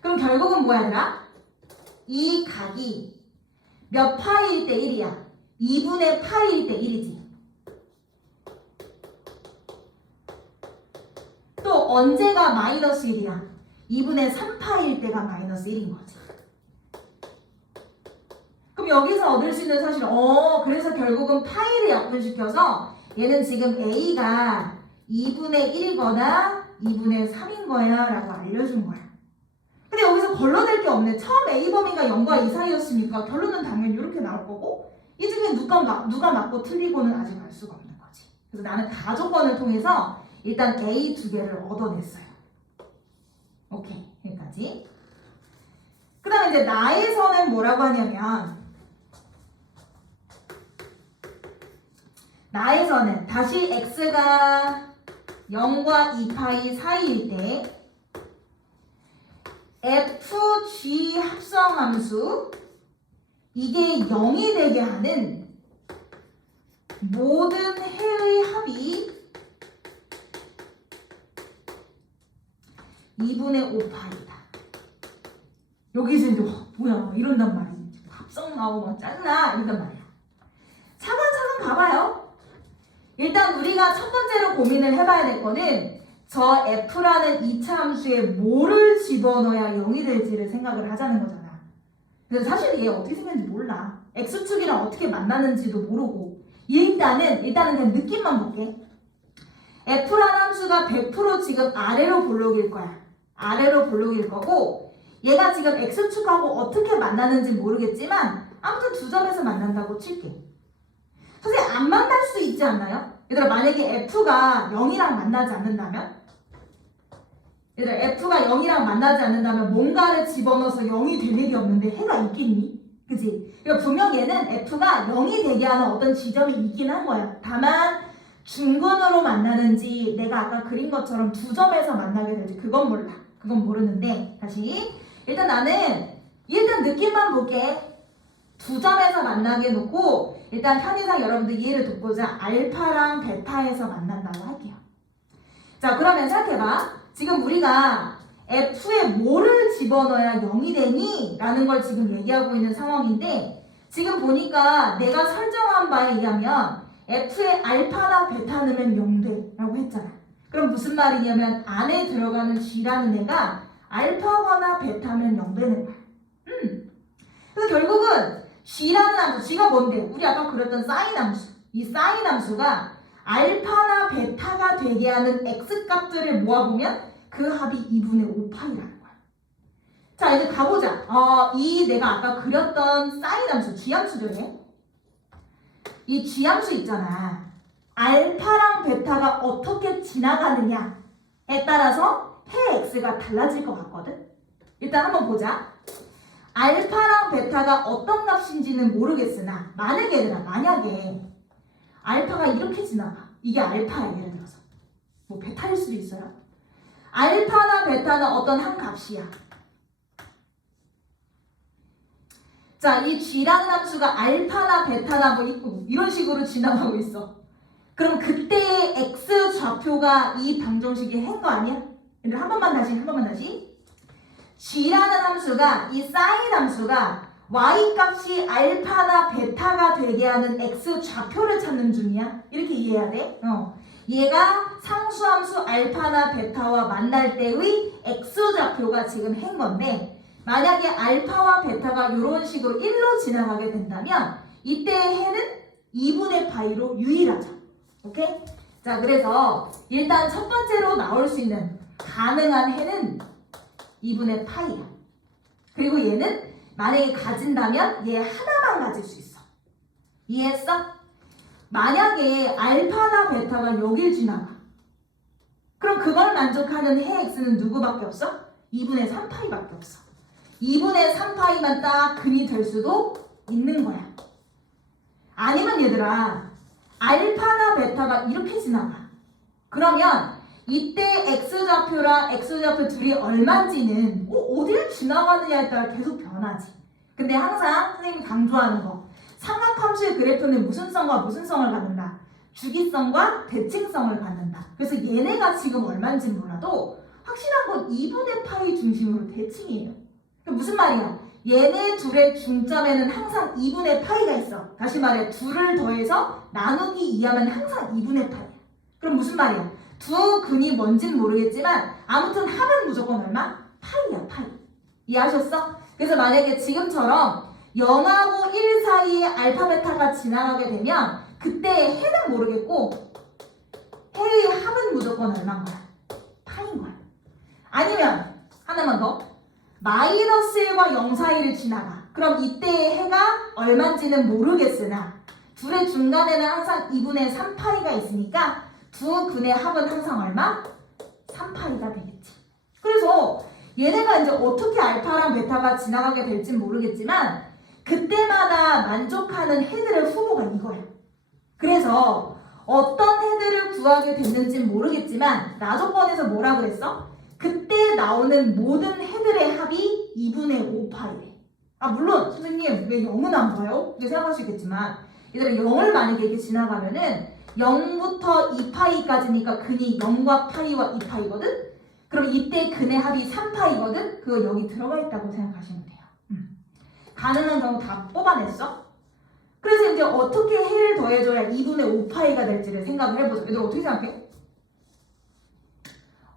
그럼 결국은 뭐야 얘들아? 이 각이 몇 파이일 때 1이야? 2분의 파이일 때 1이지. 또 언제가 마이너스 1이야? 2분의 3파이일 때가 마이너스 1인 거지. 그럼 여기서 얻을 수 있는 사실은 그래서 결국은 파이를 약분시켜서 얘는 지금 A가 2분의 1이거나 2분의 3인 거야 라고 알려준 거야. 근데 여기서 걸러낼 게 없네. 처음 A 범위가 0과 2 사이였으니까 결론은 당연히 이렇게 나올 거고 이 중에 누가 맞고 틀리고는 아직 알 수가 없는 거지. 그래서 나는 가조건을 통해서 일단 A 두 개를 얻어냈어요. 오케이, 여기까지. 그 다음에 이제 나에서는 뭐라고 하냐면 나에서는 다시 x가 0과 2파이 사이일 때 fg 합성함수 이게 0이 되게 하는 모든 해의 합이 2분의 5파이다. 여기서 이제 뭐야 이런단 말이지. 합성 나오고 막 짜증나 이런단 말이야. 차근차근 가봐요. 일단 우리가 첫 번째로 고민을 해봐야 될 거는 저 f라는 2차 함수에 뭐를 집어넣어야 0이 될지를 생각을 하자는 거잖아. 근데 사실 얘 어떻게 생겼는지 몰라. x축이랑 어떻게 만나는지도 모르고 일단은 그냥 느낌만 볼게. f라는 함수가 100% 지금 아래로 볼록일 거야. 아래로 볼록일 거고 얘가 지금 x축하고 어떻게 만나는지 모르겠지만 아무튼 두 점에서 만난다고 칠게. 선생님 안 만날 수 있지 않나요? 얘들아 만약에 f가 0이랑 만나지 않는다면? 얘들아 f가 0이랑 만나지 않는다면 뭔가를 집어넣어서 0이 될 일이 없는데 해가 있겠니? 그치? 그러니까 분명 얘는 f가 0이 되게 하는 어떤 지점이 있긴 한 거야. 다만 중근으로 만나는지 내가 아까 그린 것처럼 두 점에서 만나게 될지 그건 몰라. 그건 모르는데 다시 일단 나는 느낌만 볼게. 두 점에서 만나게 놓고 일단 편의상 여러분들 이해를 돕고자 알파랑 베타에서 만난다고 할게요. 자 그러면 생각해봐. 지금 우리가 f에 뭐를 집어넣어야 0이 되니? 라는 걸 지금 얘기하고 있는 상황인데 지금 보니까 내가 설정한 바에 의하면 f에 알파나 베타 넣으면 0 돼 라고 했잖아. 그럼 무슨 말이냐면 안에 들어가는 g라는 애가 알파거나 베타면 0 되는 거야. 그래서 결국은 g라는 함수, g가 뭔데? 우리 아까 그렸던 사인 함수. 이 사인 함수가 알파나 베타가 되게 하는 x값들을 모아보면 그 합이 2분의 5파이라는 거야. 자 이제 가보자. 이 내가 아까 그렸던 사인 함수, g함수죠. 이 g함수 있잖아. 알파랑 베타가 어떻게 지나가느냐에 따라서 해 x가 달라질 것 같거든. 일단 한번 보자. 알파랑 베타가 어떤 값인지는 모르겠으나 만약에 알파가 이렇게 지나가. 이게 알파야, 예를 들어서. 뭐 베타일 수도 있어요. 알파나 베타는 어떤 한 값이야. 자, 이 g라는 함수가 알파나 베타나 뭐 있고 이런 식으로 지나가고 있어. 그럼 그때의 x 좌표가 이 방정식의 해인 거 아니야? 얘들 한 번만 다시. g라는 함수가 이 sin 함수가 y 값이 알파나 베타가 되게 하는 x 좌표를 찾는 중이야. 이렇게 이해해야 돼. 얘가 상수함수 알파나 베타와 만날 때의 x 좌표가 지금 해인 건데, 만약에 알파와 베타가 이런 식으로 1로 지나가게 된다면 이때의 해는 2분의 파이로 유일하죠. 오케이? 자, 그래서 일단 첫 번째로 나올 수 있는 가능한 해는 2분의 파이야. 그리고 얘는 만약에 가진다면 얘 하나만 가질 수 있어. 이해했어? 만약에 알파나 베타가 여길 지나가. 그럼 그걸 만족하는 해 x는 누구밖에 없어? 2분의 3파이밖에 없어. 2분의 3파이만 딱 근이 될 수도 있는 거야. 아니면 얘들아, 알파나 베타가 이렇게 지나가. 그러면 이때 x좌표랑 x좌표 둘이 얼마인지는 어딜 지나가느냐에 따라 계속 변하지. 근데 항상 선생님이 강조하는 거, 삼각함수의 그래프는 무슨 성과 무슨 성을 갖는다? 주기성과 대칭성을 갖는다. 그래서 얘네가 지금 얼마인지 몰라도 확실한 건 2분의 파이 중심으로 대칭이에요. 무슨 말이야? 얘네 둘의 중점에는 항상 2분의 파이가 있어. 다시 말해, 둘을 더해서 나누기 2하면 항상 2분의 파이야. 그럼 무슨 말이야? 두 근이 뭔진 모르겠지만 아무튼 합은 무조건 얼마? 파이야, 파이. 이해하셨어? 그래서 만약에 지금처럼 0하고 1 사이에 알파 베타가 지나가게 되면 그때 해는 모르겠고 해의 합은 무조건 얼마인 거야? 파인 거야. 아니면 하나만 더. 마이너스 1과 0 사이를 지나가. 그럼 이때의 해가 얼마인지는 모르겠으나 둘의 중간에는 항상 2분의 3파이가 있으니까 두 근의 합은 항상 얼마? 3파이가 되겠지. 그래서 얘네가 이제 어떻게 알파랑 베타가 지나가게 될지 모르겠지만 그때마다 만족하는 해들의 후보가 이거야. 그래서 어떤 해들을 구하게 됐는지 모르겠지만 나조건에서 뭐라 그랬어? 그때 나오는 모든 해들의 합이 2분의 5파이래. 물론 선생님 왜 0은 안 봐요? 이렇게 생각할 수 있겠지만 얘들아 0을 만약에 이렇게 지나가면은 0부터 2파이까지니까 근이 0과 파이와 2파이거든? 그럼 이때 근의 합이 3파이거든? 그거 여기 들어가 있다고 생각하시면 돼요. 가능한 경우 다 뽑아냈어? 그래서 이제 어떻게 해를 더해줘야 2분의 5파이가 될지를 생각을 해보자. 얘들 어떻게 생각해?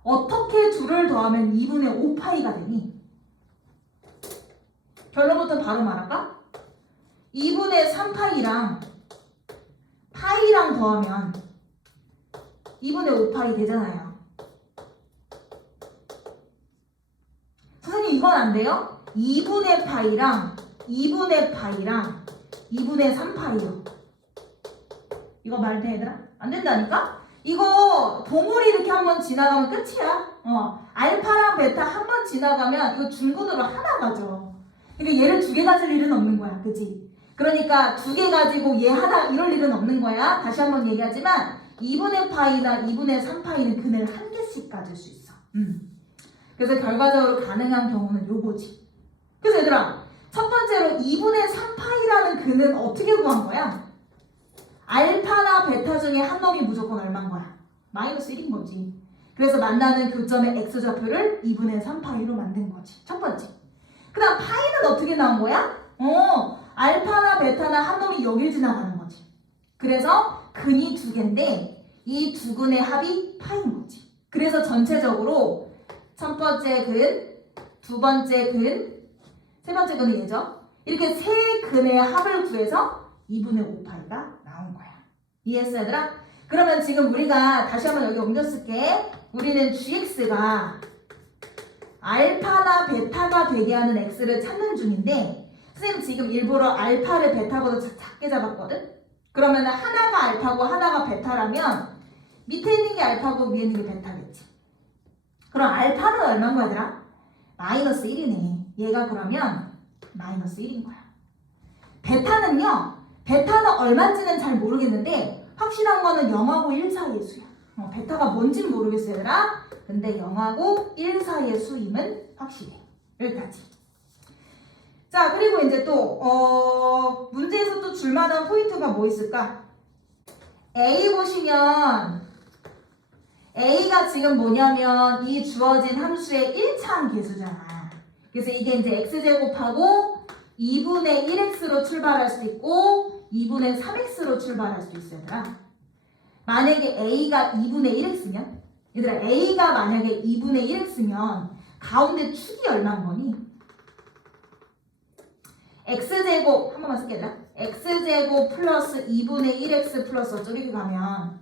어떻게 둘을 더하면 2분의 5파이가 되니? 결론부터 바로 말할까? 2분의 3파이랑 파이랑 더하면 2분의 5파이 되잖아요. 선생님 이건 안 돼요? 2분의 파이랑 2분의 파이랑 2분의 3파이요. 이거 말 돼 얘들아? 안 된다니까? 이거 봉우리 이렇게 한번 지나가면 끝이야. 알파랑 베타 한번 지나가면 이거 중근으로 하나 가죠. 그러니까 얘를 두 개 가질 일은 없는 거야. 그치? 그러니까 두 개 가지고 얘 하나 이럴 일은 없는 거야. 다시 한번 얘기하지만 2분의 파이나 2분의 3파이는 근을 한 개씩 가질 수 있어. 그래서 결과적으로 가능한 경우는 요거지. 그래서 얘들아 첫 번째로 2분의 3파이라는 근은 어떻게 구한 거야? 알파나 베타 중에 한 놈이 무조건 얼마인 거야? 마이너스 1인 거지. 그래서 만나는 교점의 x좌표를 2분의 3파이로 만든 거지. 첫 번째. 그 다음 파이는 어떻게 나온 거야? 알파나 베타나 한 놈이 여길 지나가는 거지. 그래서 근이 두 개인데 이 두 근의 합이 파인 거지. 그래서 전체적으로 첫 번째 근, 두 번째 근, 세 번째 근은 얘죠. 이렇게 세 근의 합을 구해서 2분의 5파이가 나온 거야. 이해했어 얘들아? 그러면 지금 우리가 다시 한번 여기 옮겨 쓸게. 우리는 gx가 알파나 베타가 되게 하는 x를 찾는 중인데 선생님 지금 일부러 알파를 베타보다 작게 잡았거든? 그러면 하나가 알파고 하나가 베타라면 밑에 있는 게 알파고 위에 있는 게 베타겠지. 그럼 알파는 얼마인 거야 얘들아? 마이너스 1이네. 얘가 그러면 마이너스 1인 거야. 베타는 얼마인지는 잘 모르겠는데 확실한 거는 0하고 1 사이의 수야. 베타가 뭔진 모르겠어요, 얘들아. 근데 0하고 1 사이의 수임은 확실해. 여기까지. 자, 그리고 이제 또 문제에서 또 줄만한 포인트가 뭐 있을까? A 보시면 A가 지금 뭐냐면 이 주어진 함수의 1차항 계수잖아. 그래서 이게 이제 x제곱하고 2분의 1x로 출발할 수 있고 2분의 3x로 출발할 수 있어요, 얘들아. 만약에 A가 2분의 1x면 얘들아 A가 만약에 2분의 1x면 가운데 축이 얼마인 거니? x제곱 한 번만 쓸게 얘들아. x제곱 플러스 2분의 1x 플러스 어쩌고 이렇게 가면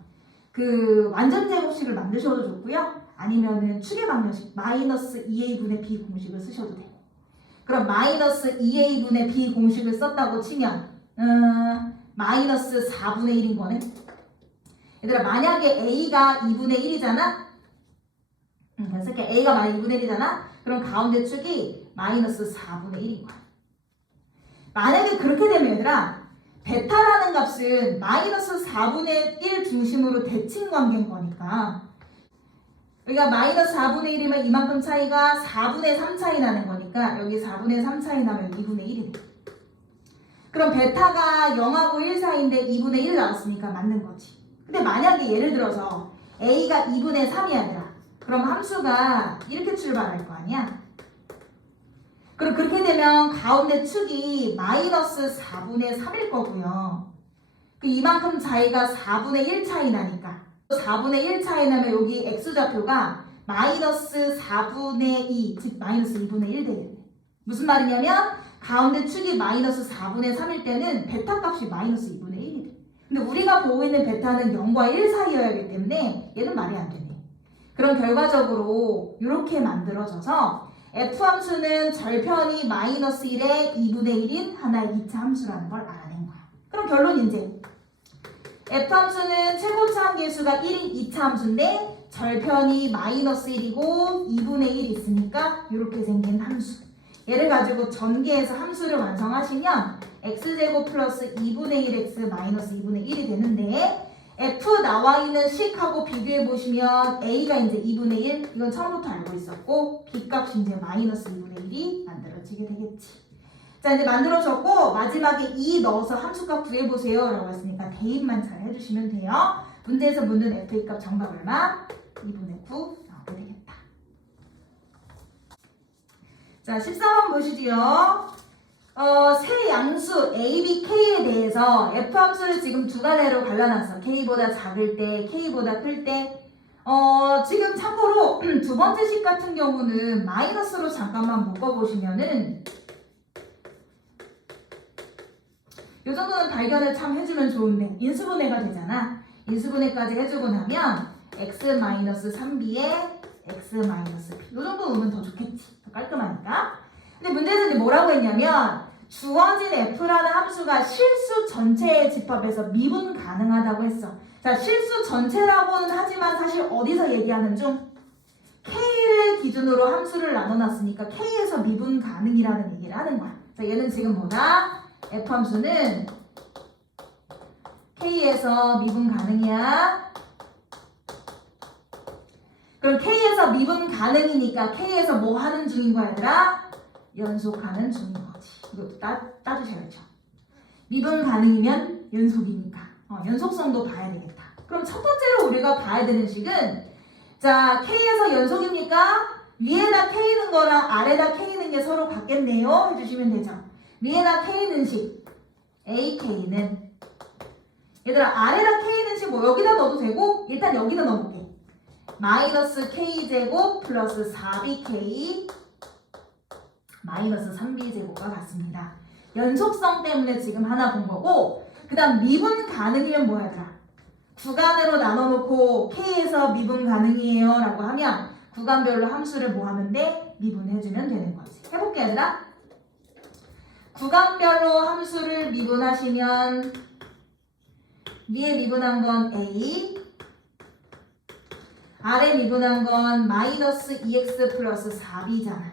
그 완전 제곱식을 만드셔도 좋고요. 아니면은 축의 방정식 마이너스 2a분의 b 공식을 쓰셔도 되고. 그럼 마이너스 2a분의 b 공식을 썼다고 치면 마이너스 4분의 1인 거네. 얘들아 만약에 a가 2분의 1이잖아. 쓸게. a가 만약 2분의 1이잖아. 그럼 가운데 축이 마이너스 4분의 1인 거야. 만약에 그렇게 되면 얘들아 베타라는 값은 마이너스 4분의 1 중심으로 대칭 관계인 거니까 여기가 마이너스 4분의 1이면 이만큼 차이가 4분의 3 차이 나는 거니까 여기 4분의 3 차이 나면 2분의 1이 돼. 그럼 베타가 0하고 1 사이인데 2분의 1 나왔으니까 맞는 거지. 근데 만약에 예를 들어서 A가 2분의 3이 아니라 그럼 함수가 이렇게 출발할 거 아니야? 그럼 그렇게 되면 가운데 축이 마이너스 4분의 3일 거고요. 이만큼 차이가 4분의 1 차이 나니까 4분의 1 차이 나면 여기 x좌표가 마이너스 4분의 2, 즉 마이너스 2분의 1 되겠네. 무슨 말이냐면 가운데 축이 마이너스 4분의 3일 때는 베타 값이 마이너스 2분의 1이 돼. 근데 우리가 보고 있는 베타는 0과 1 사이여야 하기 때문에 얘는 말이 안 되네. 그럼 결과적으로 이렇게 만들어져서 F함수는 절편이 마이너스 1에 2분의 1인 하나의 2차 함수라는 걸 알아낸 거야. 그럼 결론 이제 F함수는 최고차항 계수가 1인 2차 함수인데 절편이 마이너스 1이고 2분의 1이 있으니까 이렇게 생긴 함수. 얘를 가지고 전개해서 함수를 완성하시면 x제곱 플러스 2분의 1x 마이너스 2분의 1이 되는데 F 나와 있는 식하고 비교해 보시면 A가 이제 2분의 1 이건 처음부터 알고 있었고 B 값이 이제 마이너스 2분의 1이 만들어지게 되겠지. 자 이제 만들어졌고 마지막에 2 넣어서 함수값 구해보세요 라고 했으니까 대입만 잘 해주시면 돼요. 문제에서 묻는 F의 값 정답 얼마? 2분의 9 나오게 되겠다. 자 14번 보시죠. 세 양수 A, B, K에 대해서 F함수를 지금 두 가지로 갈라놨어. K보다 작을 때, K보다 클 때. 지금 참고로 두 번째 식 같은 경우는 마이너스로 잠깐만 묶어보시면은 이 정도는 발견을 참 해주면 좋은데 인수분해가 되잖아. 인수분해까지 해주고 나면 x-3b에 x-b 이 정도 오면 더 좋겠지. 더 깔끔하니까. 근데 문제는 뭐라고 했냐면 주어진 f라는 함수가 실수 전체의 집합에서 미분 가능하다고 했어. 자, 실수 전체라고는 하지만 사실 어디서 얘기하는 중? K를 기준으로 함수를 나눠놨으니까 K에서 미분 가능이라는 얘기를 하는 거야. 자, 얘는 지금 뭐다? F함수는 K에서 미분 가능이야. 그럼 K에서 미분 가능이니까 K에서 뭐 하는 중인 거야, 얘들아? 연속하는 중인 거지. 이것도 따주셔야죠. 미분 가능이면 연속이니까 연속성도 봐야 되겠다. 그럼 첫 번째로 우리가 봐야 되는 식은 자 K에서 연속입니까? 위에다 K는 거랑 아래다 K는 게 서로 같겠네요. 해주시면 되죠. 위에다 K는 식 AK는 얘들아 아래다 K는 식 뭐 여기다 넣어도 되고 일단 여기다 넣어볼게. 마이너스 K제곱 플러스 4BK 마이너스 3b제곱과 같습니다. 연속성 때문에 지금 하나 본 거고 그 다음 미분 가능이면 뭐야 얘들아? 구간으로 나눠놓고 K에서 미분 가능이에요 라고 하면 구간별로 함수를 뭐 하면 돼? 미분해주면 되는 거지. 해볼게 얘들아. 구간별로 함수를 미분하시면 위에 미분한 건 A 아래 미분한 건 마이너스 2x 플러스 4b잖아.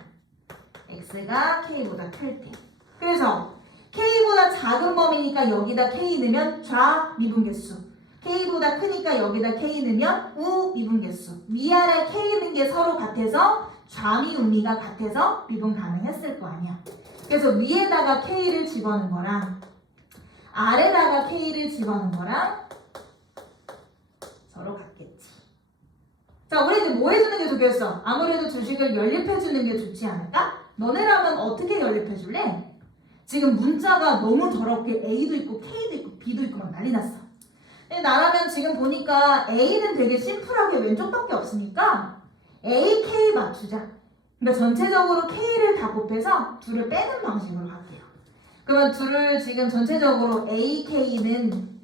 x가 k보다 클 때. 그래서 K보다 작은 범위니까 여기다 K 넣으면 좌 미분계수. K보다 크니까 여기다 K 넣으면 우 미분계수. 위아래 K 넣은 게 서로 같아서 좌미 우미가 같아서 미분 가능했을 거 아니야. 그래서 위에다가 K를 집어넣은 거랑 아래다가 K를 집어넣은 거랑 서로 같겠지. 자, 우리 이제 뭐 해주는 게 좋겠어? 아무래도 주식을 연립해주는 게 좋지 않을까? 너네라면 어떻게 연립해줄래? 지금 문자가 너무 더럽게 A도 있고 K도 있고 B도 있고 막 난리 났어. 근데 나라면 지금 보니까 A는 되게 심플하게 왼쪽밖에 없으니까 A, K 맞추자. 그러니까 전체적으로 K를 다 곱해서 둘을 빼는 방식으로 할게요. 그러면 둘을 지금 전체적으로 A, K는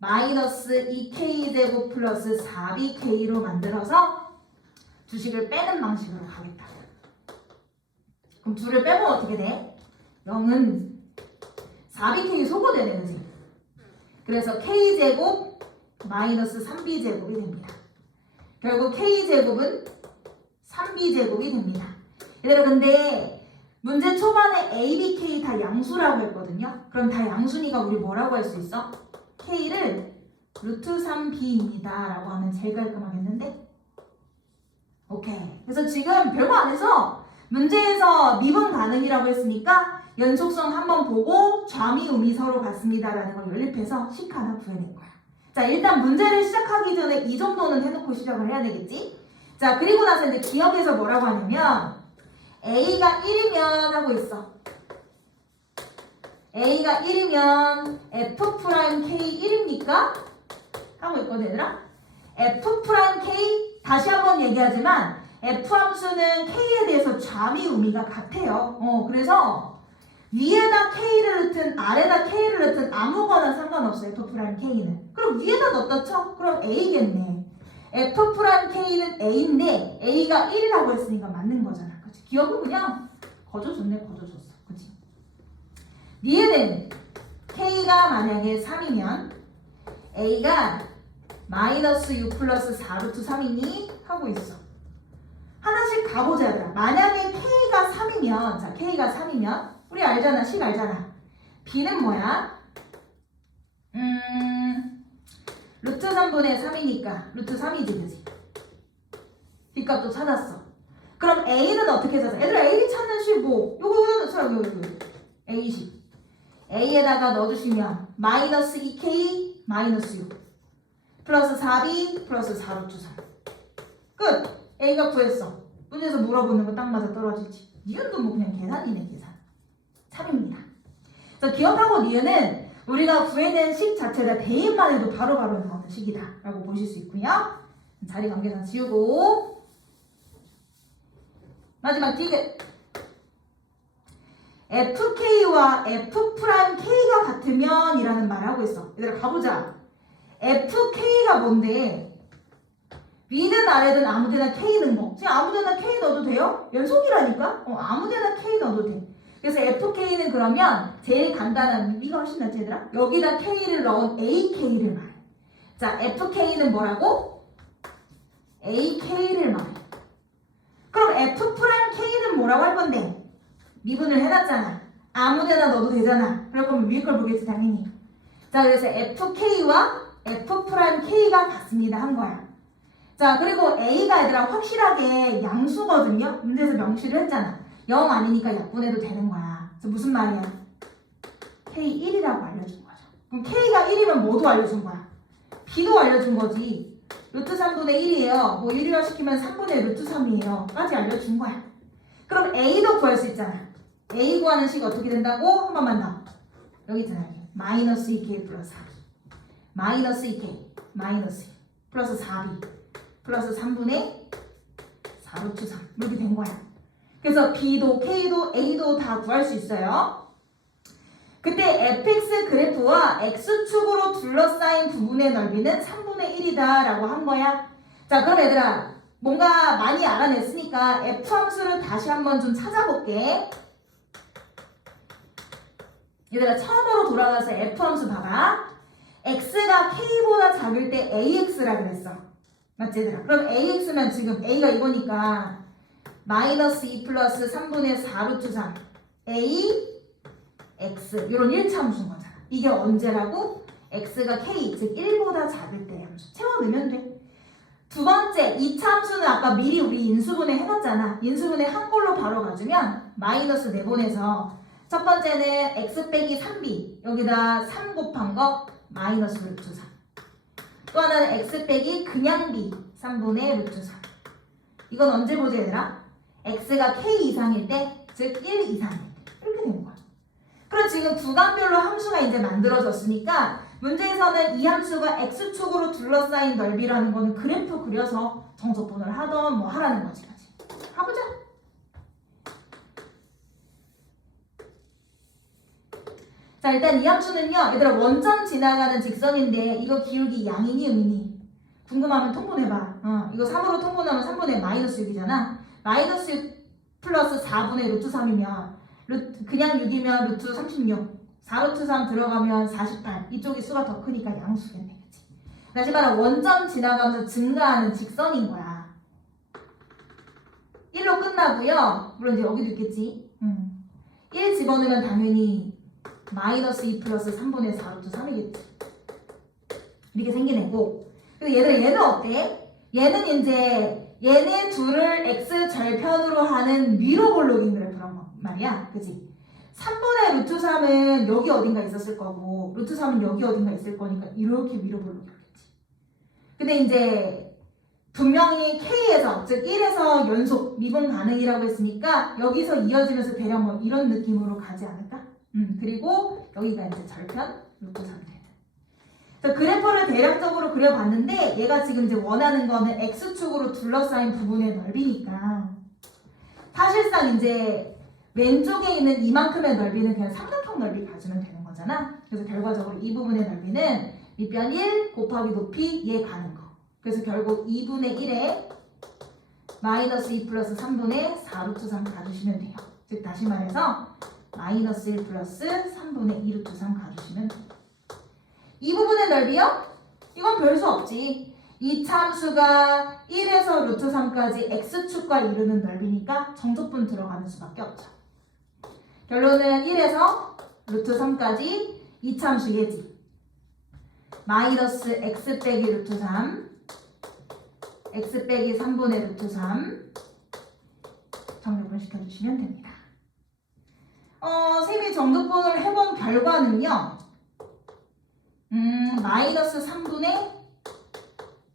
마이너스 2K제곱 플러스 4BK로 만들어서 주식을 빼는 방식으로 가겠다. 그럼 둘을 빼면 어떻게 돼? 0은 4BK 소거되네, 그지? 그래서 K제곱 마이너스 3B제곱이 됩니다. 결국 K제곱은 3B제곱이 됩니다. 얘들아, 근데 문제 초반에 A, B, K 다 양수라고 했거든요. 그럼 다 양수니까 우리 뭐라고 할 수 있어? K를 루트 3B입니다 라고 하면 제일 깔끔하겠는데? 오케이. 그래서 지금 별거 안 해서 문제에서 미분 가능이라고 했으니까 연속성 한번 보고 좌미 우미 서로 같습니다 라는 걸 연립해서 식 하나 구해낸 거야. 자, 일단 문제를 시작하기 전에 이 정도는 해놓고 시작을 해야 되겠지? 자, 그리고 나서 이제 기억에서 뭐라고 하냐면 A가 1이면 하고 있어. A가 1이면 F'K 1입니까? 하고 있거든, 얘들아? F'K 다시 한번 얘기하지만 F 함수는 K에 대해서 좌미 우미가 같아요. 그래서 위에다 K를 넣든 아래다 K를 넣든 아무거나 상관없어요. F'K는. 그럼 위에다 넣었다 쳐? 그럼 A겠네. F'K는 A인데 A가 1이라고 했으니까 맞는 거잖아. 그치? 기억은 그냥 거저줬네, 거저줬어. 그치? 니에는 K가 만약에 3이면 A가 마이너스 6 플러스 4루트 3이니? 하고 있어. 하나씩 가보자, 얘들아. 만약에 K가 3이면, 자, K가 3이면, 우리 알잖아, 식 알잖아. B는 뭐야? 루트 3분의 3이니까, 루트 3이지, 그지? B값도 찾았어. 그럼 A는 어떻게 찾아? 얘들아, A 찾는 식 뭐? 요거 넣자, 요거. A식. A에다가 넣어주시면, 마이너스 2K, 마이너스 6. 플러스 4B, 플러스 4루트 3. 끝! A가 구했어. 문제에서 물어보는 거 딱 맞아 떨어지지. 니은도 뭐 그냥 계산이네, 계산. 3입니다. 그래서 기억하고 니은은 우리가 구해낸 식 자체가 대입만 해도 바로바로 나오는 식이다 라고 보실 수 있고요. 자리 관계상 지우고 마지막 디귿. FK와 F'K가 같으면 이라는 말을 하고 있어. 얘들아 가보자. FK가 뭔데? 위든 아래든 아무데나 K 넣은 거. 지금 아무데나 K 넣어도 돼요? 연속이라니까? 아무데나 K 넣어도 돼. 그래서 FK는 그러면 제일 간단한, 이거 훨씬 낫지 얘들아? 여기다 K를 넣은 AK를 말해. 자, FK는 뭐라고? AK를 말해. 그럼 F'K는 뭐라고 할 건데? 미분을 해놨잖아. 아무데나 넣어도 되잖아. 그럴 거면 위에 걸 보겠지 당연히. 자, 그래서 FK와 F'K가 같습니다 한 거야. 자, 그리고 A가 얘들아 확실하게 양수거든요. 문제에서 명시를 했잖아. 0 아니니까 약분해도 되는 거야. 그래서 무슨 말이야? K1이라고 알려준 거죠. 그럼 K가 1이면 뭐도 알려준 거야? B도 알려준 거지. 루트 3분의 1이에요. 뭐 1이라 시키면 3분의 루트 3이에요. 까지 알려준 거야. 그럼 A도 구할 수 있잖아. A 구하는 식 어떻게 된다고? 한 번만 더. 여기 있잖아. 마이너스 2K 플러스 4B. 마이너스 2K 마이너스 2 플러스 4B 플러스 3분의 4루트 3 이렇게 된 거야. 그래서 B도 K도 A도 다 구할 수 있어요. 그때 fx 그래프와 x축으로 둘러싸인 부분의 넓이는 3분의 1이다 라고 한 거야. 자, 그럼 얘들아 뭔가 많이 알아냈으니까 f 함수를 다시 한번 좀 찾아볼게. 얘들아 처음으로 돌아가서 f 함수 봐봐. x가 k보다 작을 때 ax라 그랬어. 맞지 얘들아? 그럼 ax면 지금 a가 이거니까 마이너스 2 플러스 3분의 4루트 3 a x 이런 1차함수인 거잖아. 이게 언제라고? x가 k, 즉 1보다 작을 때의 함수. 채워 넣으면 돼. 두 번째, 2차 함수는 아까 미리 우리 인수분해 해놨잖아. 인수분해 한 걸로 바로 가주면 마이너스 내보내서 첫 번째는 x 빼기 3b 여기다 3 곱한 거 마이너스 루트 3. 또 하나는 x 빼기 그냥 b 3분의 루트 3. 이건 언제 보지 얘들아? x가 k 이상일 때, 즉 1 이상일 때. 이렇게 되는 거야. 그럼 지금 구간별로 함수가 이제 만들어졌으니까 문제에서는 이 함수가 x축으로 둘러싸인 넓이라는 거는 그래프 그려서 정석분을 하던 뭐 하라는 거지. 가보자. 자, 일단 이 함수는요, 얘들아 원점 지나가는 직선인데 이거 기울기 양이니 음이니? 궁금하면 통분해봐. 이거 3으로 통분하면 3분의 마이너스 6이잖아. 마이너스 6 플러스 4분의 루트 3이면 그냥 6이면 루트 36. 4루트 3 들어가면 48. 이쪽이 수가 더 크니까 양수겠네. 그치? 다시 말해 원점 지나가면서 증가하는 직선인 거야. 1로 끝나고요. 물론 이제 여기도 있겠지. 1 집어넣으면 당연히 마이너스 2 플러스 3분의 4루트 3이겠지. 이렇게 생긴 애고. 근데 얘는 어때? 얘는 이제 얘네 둘을 x 절편으로 하는 위로 볼록인 그래프란 말이야. 그치? 3분의 루트 3은 여기 어딘가 있었을 거고 루트 3은 여기 어딘가 있을 거니까 이렇게 위로 볼록이겠지. 근데 이제 분명히 K에서 즉 1에서 연속 미분 가능이라고 했으니까 여기서 이어지면서 대략 뭐 이런 느낌으로 가지 않을까? 그리고 여기가 이제 절편 루트 3 되는. 자, 그래프를 대략적으로 그려봤는데 얘가 지금 이제 원하는 거는 X축으로 둘러싸인 부분의 넓이니까 사실상 이제 왼쪽에 있는 이만큼의 넓이는 그냥 삼각형 넓이 가지면 되는 거잖아. 그래서 결과적으로 이 부분의 넓이는 밑변 1 곱하기 높이 얘 가는 거. 그래서 결국 2분의 1에 마이너스 2 플러스 3분의 4루트 3 가주시면 돼요. 즉 다시 말해서 마이너스 1 플러스 3분의 2루트 3 가주시면 돼요. 이 부분의 넓이요? 이건 별 수 없지. 이 참수가 1에서 루트 3까지 x축과 이루는 넓이니까 정적분 들어가는 수밖에 없죠. 결론은 1에서 루트 3까지 이 참수 얘지. 마이너스 x 빼기 루트 3 x 빼기 3분의 루트 3 정적분 시켜주시면 됩니다. 쌤이 정적분을 해본 결과는요. 마이너스 3분의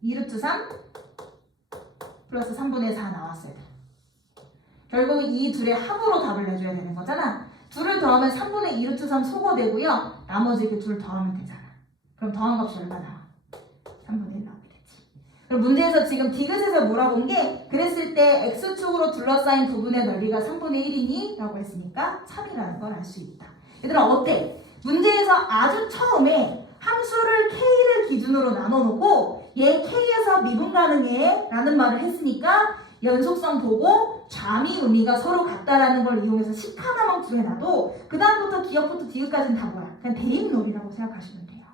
2루트 3 플러스 3분의 4 나왔어요. 결국 이 둘의 합으로 답을 내줘야 되는 거잖아. 둘을 더하면 3분의 2루트 3 소거되고요. 나머지 이렇게 둘 더하면 되잖아. 그럼 더한 값이 얼마 나와? 3분의 1 나오게 되지. 그럼 문제에서 지금 디귿에서 물어본 게 그랬을 때 x축으로 둘러싸인 부분의 넓이가 3분의 1이니? 라고 했으니까 3이라는 걸 알 수 있다. 얘들아 어때? 문제에서 아주 처음에 함수를 k를 기준으로 나눠놓고 얘 k에서 미분 가능해 라는 말을 했으니까 연속성 보고 좌미 의미가 서로 같다라는 걸 이용해서 식 하나만 구해놔도 그 다음부터 기억부터 디귿까지는 다 뭐야? 그냥 대입놀이라고 생각하시면 돼요.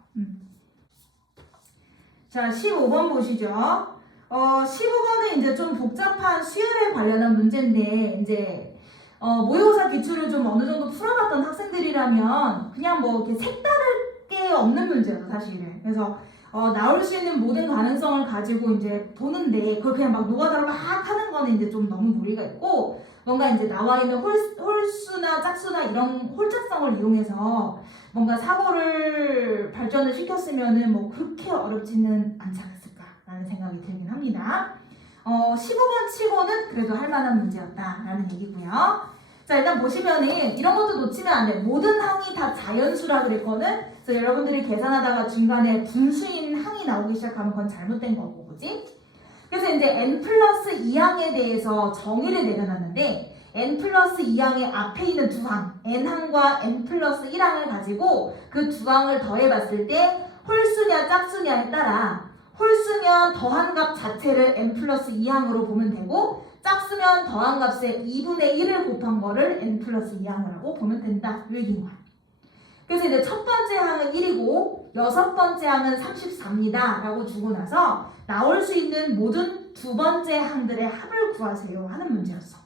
자, 15번 보시죠. 15번은 이제 좀 복잡한 수열에 관련한 문제인데 이제 모의고사 기출을 좀 어느 정도 풀어봤던 학생들이라면 그냥 뭐 이렇게 색다를 게 없는 문제예요, 사실은. 그래서 나올 수 있는 모든 가능성을 가지고 이제 보는데 그걸 그냥 막 노가다로 막 하는 거는 이제 좀 너무 무리가 있고 뭔가 이제 나와 있는 홀수나 짝수나 이런 홀짝성을 이용해서 뭔가 사고를 발전을 시켰으면은 뭐 그렇게 어렵지는 않지 않았을까라는 생각이 들긴 합니다. 15번 치고는 그래도 할 만한 문제였다라는 얘기고요. 자, 일단 보시면은 이런 것도 놓치면 안 돼. 모든 항이 다 자연수라 그랬거든. 그래서 여러분들이 계산하다가 중간에 분수인 항이 나오기 시작하면 그건 잘못된 거고, 그지? 그래서 이제 n 플러스 2항에 대해서 정의를 내려놨는데 n 플러스 2항의 앞에 있는 두 항, n항과 n 플러스 1항을 가지고 그 두 항을 더해봤을 때 홀수냐 짝수냐에 따라 홀수면 더한 값 자체를 n 플러스 2항으로 보면 되고 짝수면 더한 값에 2분의 1을 곱한 거를 n 플러스 2항이라고 보면 된다. 이 얘기인 거야. 그래서 이제 첫 번째 항은 1이고 여섯 번째 항은 34입니다. 라고 주고 나서 나올 수 있는 모든 두 번째 항들의 합을 구하세요 하는 문제였어.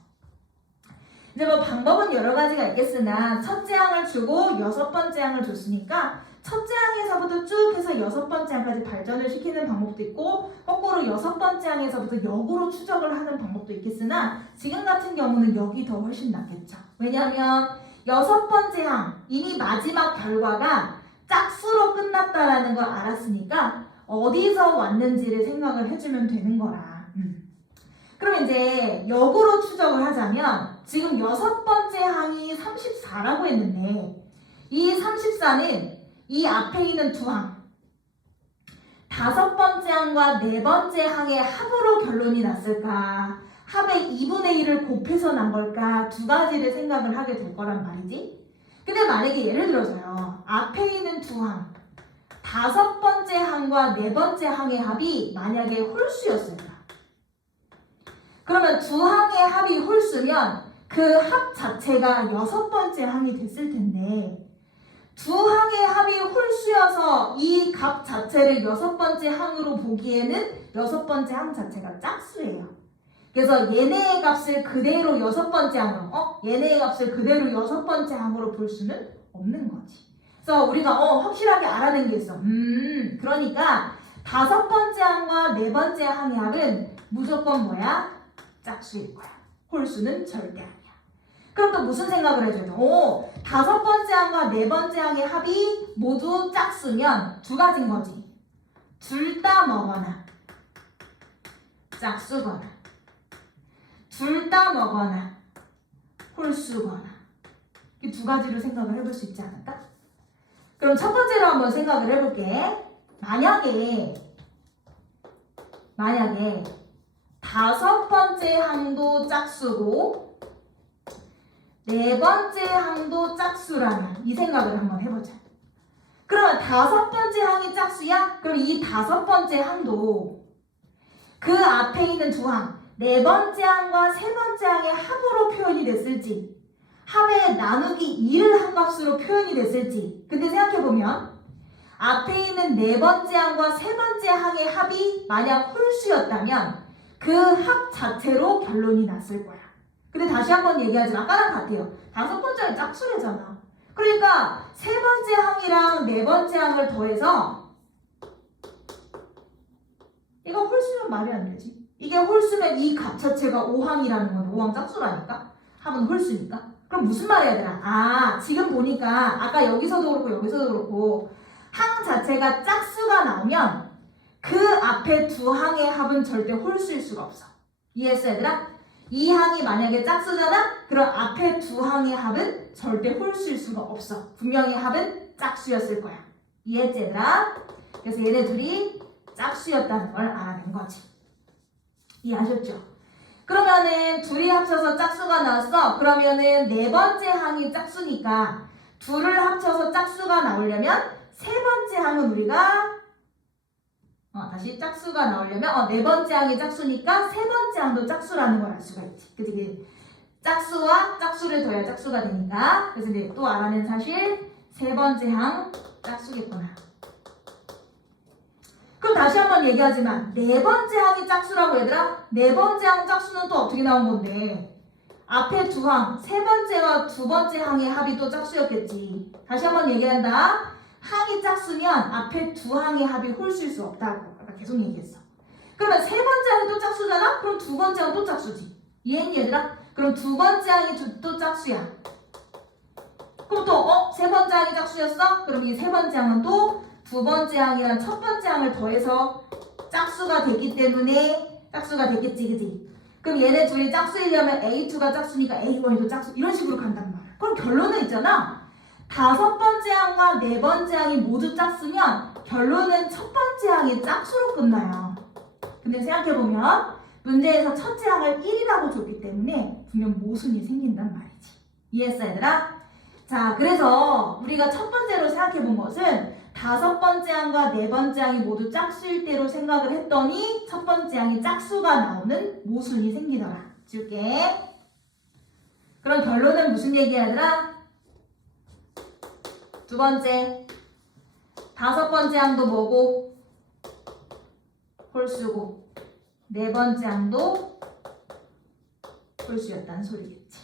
이제 뭐 방법은 여러 가지가 있겠으나 첫째 항을 주고 여섯 번째 항을 줬으니까 첫째 항에서부터 쭉 해서 여섯 번째 항까지 발전을 시키는 방법도 있고 거꾸로 여섯 번째 항에서부터 역으로 추적을 하는 방법도 있겠으나 지금 같은 경우는 역이 더 훨씬 낫겠죠. 왜냐하면 여섯 번째 항 이미 마지막 결과가 짝수로 끝났다라는 걸 알았으니까 어디서 왔는지를 생각을 해주면 되는 거라. 그럼 이제 역으로 추적을 하자면 지금 여섯 번째 항이 34라고 했는데 이 34는 이 앞에 있는 두 항, 다섯 번째 항과 네 번째 항의 합으로 결론이 났을까? 합의 2분의 1을 곱해서 난 걸까? 두 가지를 생각을 하게 될 거란 말이지. 근데 만약에 예를 들어서요. 앞에 있는 두 항, 다섯 번째 항과 네 번째 항의 합이 만약에 홀수였을까? 그러면 두 항의 합이 홀수면 그 합 자체가 여섯 번째 항이 됐을 텐데 두 항의 합이 홀수여서 이 값 자체를 여섯 번째 항으로 보기에는 여섯 번째 항 자체가 짝수예요. 그래서 얘네의 값을 그대로 여섯 번째 항으로 얘네의 값을 그대로 여섯 번째 항으로 볼 수는 없는 거지. 그래서 우리가 확실하게 알아낸 게 있어. 그러니까 다섯 번째 항과 네 번째 항의 합은 무조건 뭐야? 짝수일 거야. 홀수는 절대 아니야. 그럼 또 무슨 생각을 해줘야 돼? 다섯 번째 항과 네 번째 항의 합이 모두 짝수면 두 가지인 거지. 둘 다 뭐거나 짝수거나 둘 다 뭐거나 홀수거나 이 두 가지로 생각을 해볼 수 있지 않을까? 그럼 첫 번째로 한번 생각을 해볼게. 만약에 다섯 번째 항도 짝수고 네 번째 항도 짝수라면 이 생각을 한번 해보자. 그러면 다섯 번째 항이 짝수야? 그럼 이 다섯 번째 항도 그 앞에 있는 두 항, 네 번째 항과 세 번째 항의 합으로 표현이 됐을지 합의 나누기 2를 한 값으로 표현이 됐을지. 근데 생각해보면 앞에 있는 네 번째 항과 세 번째 항의 합이 만약 홀수였다면 그 합 자체로 결론이 났을 거야. 근데 다시 한번 얘기하지만 아까랑 같아요. 다섯 번째 항이 짝수래잖아. 그러니까 세 번째 항이랑 네 번째 항을 더해서 이거 홀수면 말이 안 되지. 이게 홀수면 이 값 자체가 5항이라는 건데 5항 짝수라니까? 합은 홀수니까? 그럼 무슨 말 해야 되나? 지금 보니까 아까 여기서도 그렇고 여기서도 그렇고 항 자체가 짝수가 나오면 그 앞에 두 항의 합은 절대 홀수일 수가 없어. 이해했어 얘들아? 이 항이 만약에 짝수잖아? 그럼 앞에 두 항의 합은 절대 홀수일 수가 없어. 분명히 합은 짝수였을 거야. 이해했지 얘들아? 그래서 얘네 둘이 짝수였다는 걸 알아낸 거지. 이해하셨죠? 그러면은 둘이 합쳐서 짝수가 나왔어. 그러면은 네 번째 항이 짝수니까 둘을 합쳐서 짝수가 나오려면 세 번째 항은 우리가 다시 짝수가 나오려면 네 번째 항이 짝수니까 세 번째 항도 짝수라는 걸 알 수가 있지. 그치? 짝수와 짝수를 더해야 짝수가 되니까. 그래서 이제 또 알아낸 사실 세 번째 항 짝수겠구나. 그럼 다시 한번 얘기하지만 네 번째 항이 짝수라고 얘들아? 네 번째 항 짝수는 또 어떻게 나온 건데? 앞에 두 항, 세 번째와 두 번째 항의 합이 또 짝수였겠지. 다시 한번 얘기한다. 항이 짝수면 앞에 두 항의 합이 홀수일 수 없다고 아까 계속 얘기했어. 그러면 세 번째 항이 또 짝수잖아? 그럼 두 번째 항은 또 짝수지. 이해했니 얘들아? 그럼 두 번째 항이 또 짝수야. 그럼 또 세 번째 항이 짝수였어? 그럼 이 세 번째 항은 또 두 번째 항이랑 첫 번째 항을 더해서 짝수가 됐기 때문에 짝수가 됐겠지, 그지? 그럼 얘네 둘이 짝수이려면 A2가 짝수니까 A1도 짝수 이런 식으로 간단 말이야. 그럼 결론은 있잖아. 다섯 번째 항과 네 번째 항이 모두 짝수면 결론은 첫 번째 항이 짝수로 끝나요. 근데 생각해보면 문제에서 첫째 항을 1이라고 줬기 때문에 분명 모순이 생긴단 말이지. 이해했어 얘들아? 자, 그래서 우리가 첫 번째로 생각해본 것은 다섯 번째 항과 네 번째 항이 모두 짝수일 때로 생각을 했더니 첫 번째 항이 짝수가 나오는 모순이 생기더라. 줄게. 그럼 결론은 무슨 얘기야 얘들아? 두 번째, 다섯 번째 항도 뭐고? 홀수고 네 번째 항도 홀수였다는 소리겠지.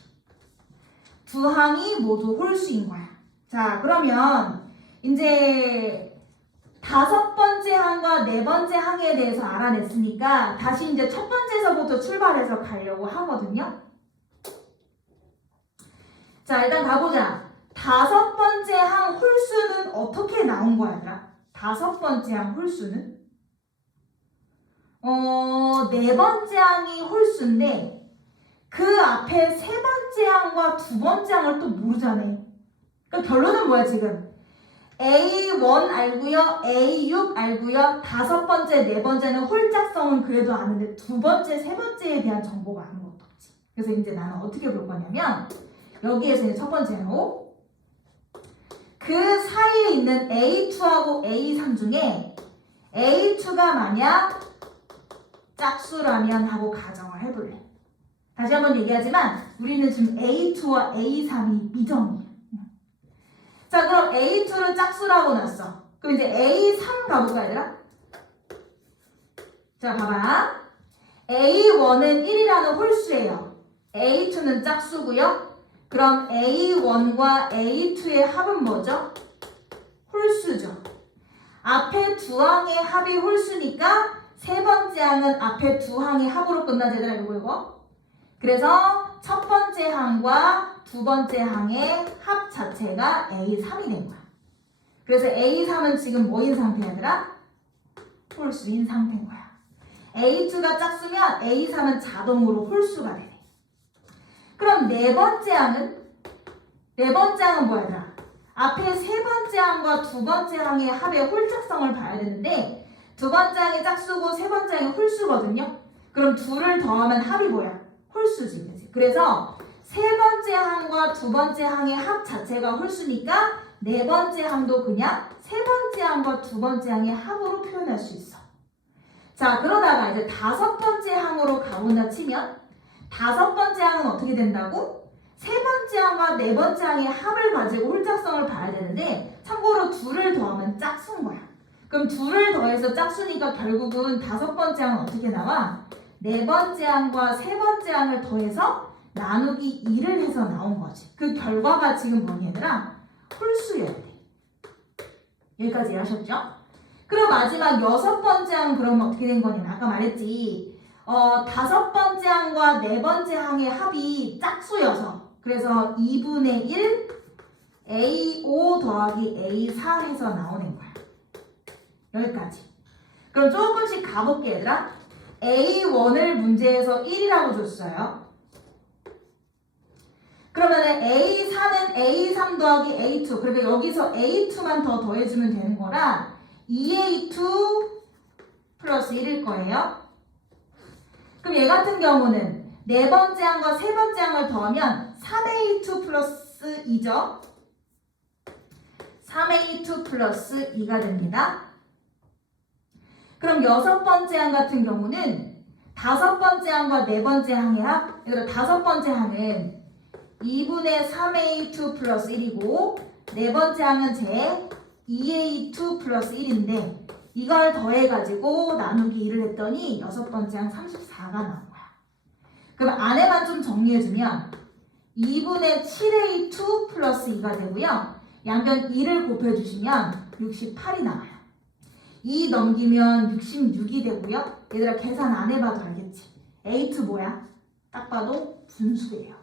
두 항이 모두 홀수인 거야. 자, 그러면 이제 다섯 번째 항과 네 번째 항에 대해서 알아냈으니까 다시 이제 첫 번째서부터 출발해서 가려고 하거든요. 자, 일단 가보자. 다섯 번째 항 홀수는 어떻게 나온 거야, 얘들아? 다섯 번째 항 홀수는? 네 번째 항이 홀수인데 그 앞에 세 번째 항과 두 번째 항을 또 모르잖아. 그러니까 결론은 뭐야, 지금? A1 알고요, A6 알고요, 다섯 번째, 네 번째는 홀짝성은 그래도 아는데 두 번째, 세 번째에 대한 정보가 아무것도 없지. 그래서 이제 나는 어떻게 볼 거냐면 여기에서 이제 첫 번째 항로 그 사이에 있는 A2하고 A3 중에 A2가 만약 짝수라면 하고 가정을 해볼래. 다시 한번 얘기하지만 우리는 지금 A2와 A3이 미정이에요. 자, 그럼 A2를 짝수라고 놨어. 그럼 이제 A3 가볼까, 얘들아? 자, 봐봐. A1은 1이라는 홀수예요. A2는 짝수고요. 그럼 A1과 A2의 합은 뭐죠? 홀수죠. 앞에 두 항의 합이 홀수니까 세 번째 항은 앞에 두 항의 합으로 끝나지, 얘들아, 이거. 그래서 첫 번째 항과 두 번째 항의 합 자체가 A3이 된 거야. 그래서 A3은 지금 뭐인 상태야, 얘들아? 홀수인 상태인 거야. A2가 짝수면 A3은 자동으로 홀수가 되네. 그럼 네 번째 항은? 네 번째 항은 뭐야, 얘들아? 앞에 세 번째 항과 두 번째 항의 합의 홀짝성을 봐야 되는데 두 번째 항이 짝수고 세 번째 항이 홀수거든요. 그럼 둘을 더하면 합이 뭐야? 홀수지, 그치? 그래서 세 번째 항과 두 번째 항의 합 자체가 홀수니까 네 번째 항도 그냥 세 번째 항과 두 번째 항의 합으로 표현할 수 있어. 자, 그러다가 이제 다섯 번째 항으로 가본다 치면 다섯 번째 항은 어떻게 된다고? 세 번째 항과 네 번째 항의 합을 가지고 홀짝성을 봐야 되는데 참고로 둘을 더하면 짝수인 거야. 그럼 둘을 더해서 짝수니까 결국은 다섯 번째 항은 어떻게 나와? 네 번째 항과 세 번째 항을 더해서 나누기 2를 해서 나온 거지. 그 결과가 지금 뭐니, 얘들아? 홀수여야 돼. 여기까지 이해하셨죠? 그리고 마지막 여섯 번째 항 그러면 어떻게 된 거냐면 아까 말했지. 다섯 번째 항과 네 번째 항의 합이 짝수여서 그래서 2분의 1 A5 더하기 A4 해서 나오는 거야. 여기까지. 그럼 조금씩 가볼게, 얘들아. A1을 문제에서 1이라고 줬어요. 그러면 A4는 A3 더하기 A2. 그러니까 여기서 A2만 더 더해주면 되는 거라 2A2 플러스 1일 거예요. 그럼 얘 같은 경우는 네 번째 항과 세 번째 항을 더하면 3A2 플러스 2죠. 3A2 플러스 2가 됩니다. 그럼 여섯 번째 항 같은 경우는 다섯 번째 항과 네 번째 항의 합. 얘들아, 다섯 번째 항은 2분의 3A2 플러스 1이고 네 번째 항은 제 2A2 플러스 1인데 이걸 더해가지고 나누기 2를 했더니 여섯 번째 항 34가 나온 거야. 그럼 안에만 좀 정리해주면 2분의 7A2 플러스 2가 되고요. 양변 2를 곱해주시면 68이 나와요. 2 넘기면 66이 되고요. 얘들아 계산 안 해봐도 알겠지? A2 뭐야? 딱 봐도 분수예요.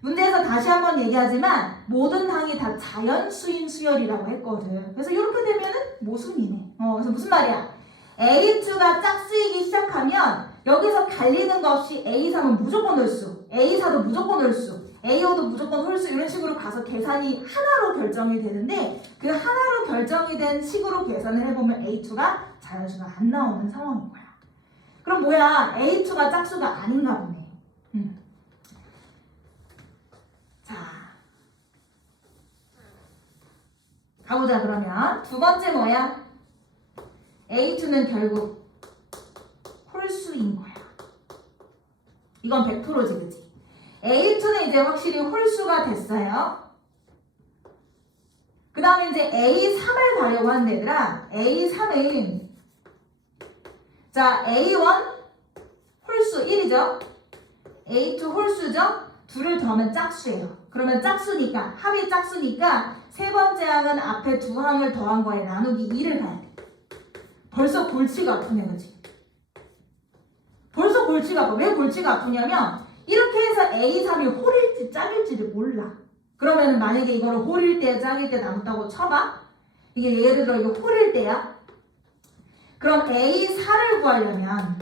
문제에서 다시 한번 얘기하지만 모든 항이 다 자연수인 수열이라고 했거든. 그래서 이렇게 되면은 모순이네. 그래서 무슨 말이야? A2가 짝수이기 시작하면 여기서 갈리는 거 없이 A3은 무조건 홀수, A4도 무조건 홀수, A5도 무조건 홀수 이런 식으로 가서 계산이 하나로 결정이 되는데 그 하나로 결정이 된 식으로 계산을 해보면 A2가 자연수가 안 나오는 상황인 거야. 그럼 뭐야? A2가 짝수가 아닌가 보네. 자, 가보자. 그러면 두 번째 뭐야? A2는 결국 홀수인 거야. 이건 100%지, 그치? A2는 이제 확실히 홀수가 됐어요. 그 다음에 이제 A3을 가려고 하는 애들아. A3은 자, A1 홀수 1이죠. A2 홀수죠. 둘을 더하면 짝수예요. 그러면 짝수니까 합이 짝수니까 세 번째 항은 앞에 두 항을 더한 거에 나누기 2를 가야 돼. 벌써 골치가 아프네, 그치? 벌써 골치가 아파. 왜 골치가 아프냐면 이렇게 해서 A3이 홀일지 짝일지를 몰라. 그러면 만약에 이거를 홀일 때 짝일 때 나눴다고 쳐봐. 이게 예를 들어 이거 홀일 때야. 그럼 A4를 구하려면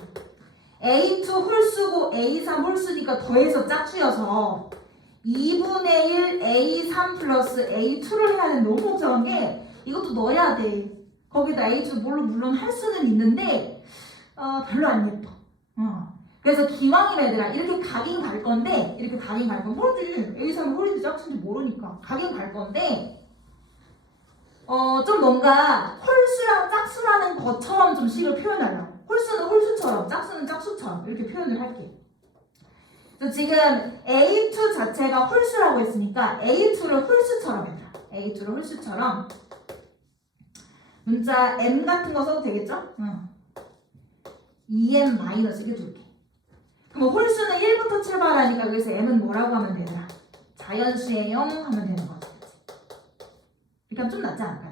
A2 홀수고 A3 홀수니까 더해서 짝수여서 2분의 1 A3 플러스 A2를 해야 되는 너무 복잡한 게 이것도 넣어야 돼. 거기다 A2 물론 할 수는 있는데 별로 안 예뻐. 그래서 기왕이면 얘들아 이렇게 가긴 갈 건데 이렇게 가긴 갈 건데 모르지. A3은 홀인지 짝수인지 모르니까 가긴 갈 건데 좀 뭔가 홀수랑 짝수라는 것처럼 좀 식을 표현하려고. 홀수는 홀수처럼, 짝수는 짝수처럼 이렇게 표현을 할게. 그래서 지금 A2 자체가 홀수라고 했으니까 A2를 홀수처럼 해라. A2를 홀수처럼 문자 M 같은 거 써도 되겠죠? 2M 마이너스 이렇게 둘게. 그럼 홀수는 1부터 출발하니까 여기서 M은 뭐라고 하면 되더라? 자연수의 0 하면 되는 거지. 그러니까 좀 낫지 않을까?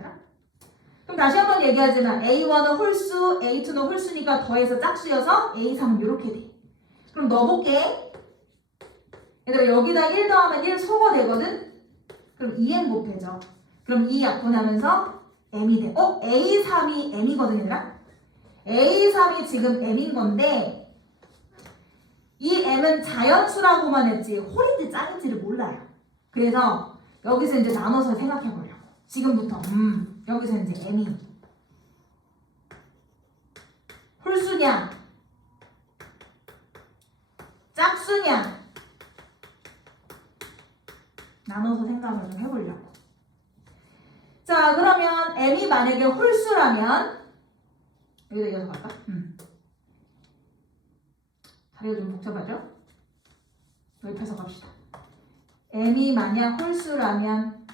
그럼 다시 한번 얘기하지만 A1은 홀수, A2는 홀수니까 더해서 짝수여서 A3은 이렇게 돼. 그럼 넣어볼게. 얘들아 여기다 1 더하면 1 소거 되거든? 그럼 2M 곱해져. 그럼 2 약분하면서 M이 돼. A3이 M이거든 얘들아? A3이 지금 M인 건데 이 M은 자연수라고만 했지 홀인지 짝인지를 몰라요. 그래서 여기서 이제 나눠서 생각해보려고. 지금부터 여기서 이제 M이 홀수냐 짝수냐 나눠서 생각을 좀 해보려고. 자 그러면 M이 만약에 홀수라면 여기다 이어서 갈까? 다리가 좀 복잡하죠? 여기 펴서 갑시다. M이 만약 홀수라면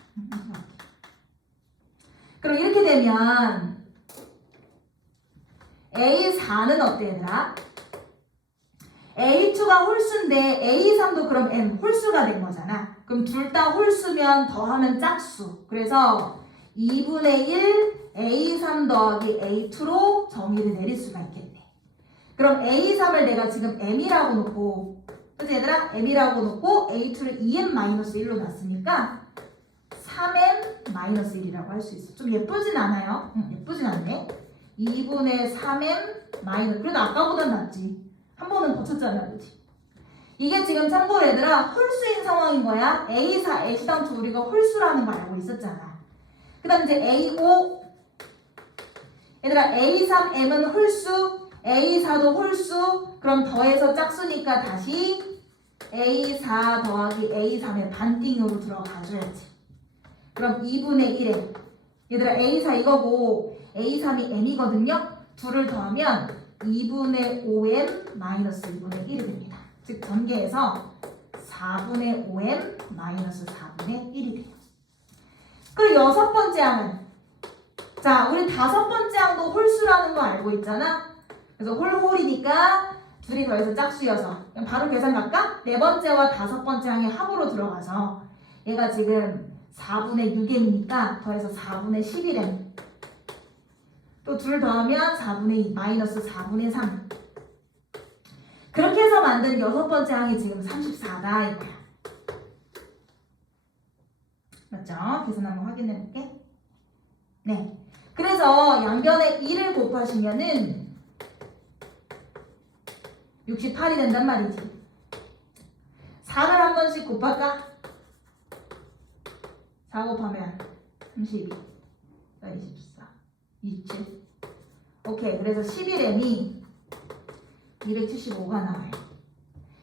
그럼 이렇게 되면 A4는 어때 얘들아? A2가 홀수인데 A3도 그럼 M 홀수가 된 거잖아. 그럼 둘 다 홀수면 더하면 짝수. 그래서 2분의 1 A3 더하기 A2로 정의를 내릴 수가 있겠네. 그럼 A3을 내가 지금 M이라고 놓고 그치 얘들아? M이라고 놓고 A2를 2M-1로 놨으니까 3M-1이라고 할 수 있어. 좀 예쁘진 않아요? 예쁘진 않네. 2분의 3M- 그래도 아까보단 낫지. 한 번은 거쳤잖아, 그치? 이게 지금 참고로 얘들아 홀수인 상황인 거야. A4, A시당초 우리가 홀수라는 거 알고 있었잖아. 그 다음 이제 A5 얘들아 A3M은 홀수, A4도 홀수. 그럼 더해서 짝수니까 다시 A4 더하기 A3의 반띵으로 들어가줘야지. 그럼 2분의 1에 얘들아 A4 이거고 A3이 M이거든요. 둘을 더하면 2분의 5M 마이너스 2분의 1이 됩니다. 즉 전개해서 4분의 5M 마이너스 4분의 1이 돼요. 그리고 여섯 번째 항은 자 우리 다섯 번째 항도 홀수라는 거 알고 있잖아. 그래서 홀이니까 둘이 더해서 짝수여서 그냥 바로 계산 갈까? 네 번째와 다섯 번째 항의 합으로 들어가서 얘가 지금 4분의 6m이니까 더해서 4분의 11m 또 둘 더하면 4분의 2 마이너스 4분의 3 그렇게 해서 만든 여섯 번째 항이 지금 34다 이거야. 맞죠? 계산 한번 확인해 볼게. 네. 그래서 양변에 2를 곱하시면은 68이 된단 말이지. 4를 한 번씩 곱할까? 4 곱하면 32, 24, 27. 오케이. 그래서 11m이 275가 나와요.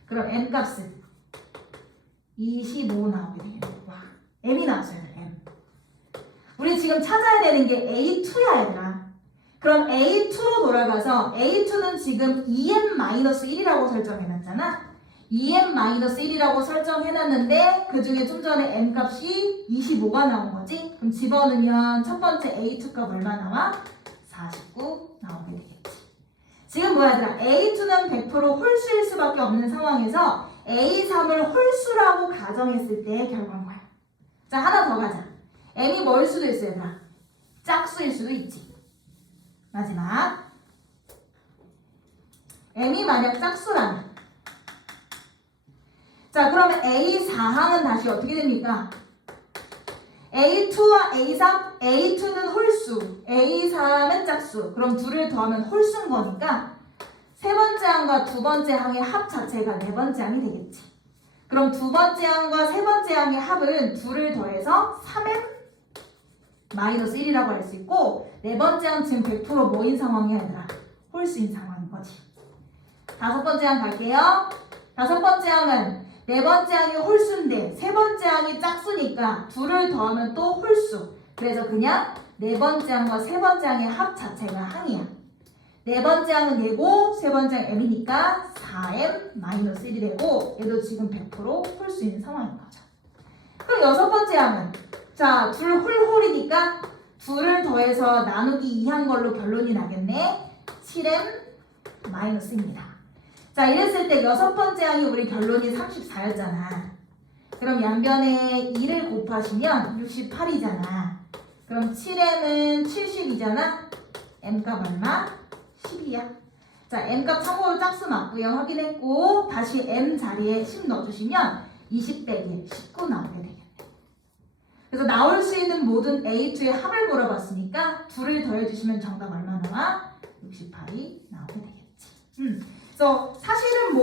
그럼 m 값은 25 나오게 되겠네. 와, m이 나왔어요. m. 우리 지금 찾아야 되는 게 A2야 얘들아. 그럼 A2로 돌아가서 A2는 지금 2M-1이라고 설정해놨잖아. 2M-1이라고 설정해놨는데 그 중에 좀 전에 M 값이 25가 나온 거지. 그럼 집어넣으면 첫 번째 A2 값 얼마 나와? 49 나오게 되겠지. 지금 뭐야 얘들아? A2는 100% 홀수일 수밖에 없는 상황에서 A3을 홀수라고 가정했을 때의 결과인 거야. 자, 하나 더 가자. M이 뭐일 수도 있어, 얘들아? 짝수일 수도 있지. 마지막. M이 만약 짝수라면. 자, 그러면 A4항은 다시 어떻게 됩니까? A2와 A3, A2는 홀수, A3은 짝수. 그럼 둘을 더하면 홀수인 거니까 세 번째 항과 두 번째 항의 합 자체가 네 번째 항이 되겠지. 그럼 두 번째 항과 세 번째 항의 합은 둘을 더해서 3M-1이라고 할 수 있고 네 번째 항 지금 100% 뭐인 상황이야, 얘들아? 홀수인 상황인 거지. 다섯 번째 항 갈게요. 다섯 번째 항은 네 번째 항이 홀수인데 세 번째 항이 짝수니까 둘을 더하면 또 홀수. 그래서 그냥 네 번째 항과 세 번째 항의 합 자체가 항이야. 네 번째 항은 얘고 세 번째 항 m이니까 4m-1이 되고 얘도 지금 100% 홀수인 상황인 거죠. 그럼 여섯 번째 항은 자, 둘 홀홀이니까 둘을 더해서 나누기 2한 걸로 결론이 나겠네. 7m-입니다. 자, 이랬을 때 여섯 번째 항이 우리 결론이 34였잖아. 그럼 양변에 2를 곱하시면 68이잖아. 그럼 7m은 70이잖아. m값 얼마? 10이야. 자, m값 참고로 짝수 맞고요. 확인했고 다시 m 자리에 10 넣어주시면 20 빼기 19 나오게 되겠네. 그래서 나올 수 있는 모든 A2의 합을 물어봤으니까 둘을 더해주시면 정답 얼마 나와? 68이 나오게 되겠지. 그래서 사실은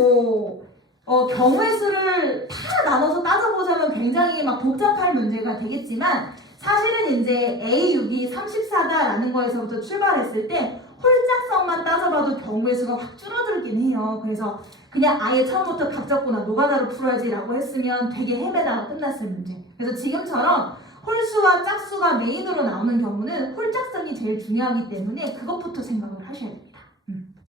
경우의 수를 다 나눠서 따져보자면 굉장히 막 복잡한 문제가 되겠지만 사실은 이제 A6이 34다라는 거에서부터 출발했을 때 홀짝성만 따져봐도 경우의 수가 확 줄어들긴 해요. 그래서 그냥 아예 처음부터 각 잡거나 노가다로 풀어야지라고 했으면 되게 헤매다가 끝났을 문제. 그래서 지금처럼 홀수와 짝수가 메인으로 나오는 경우는 홀짝성이 제일 중요하기 때문에 그것부터 생각을 하셔야 돼요.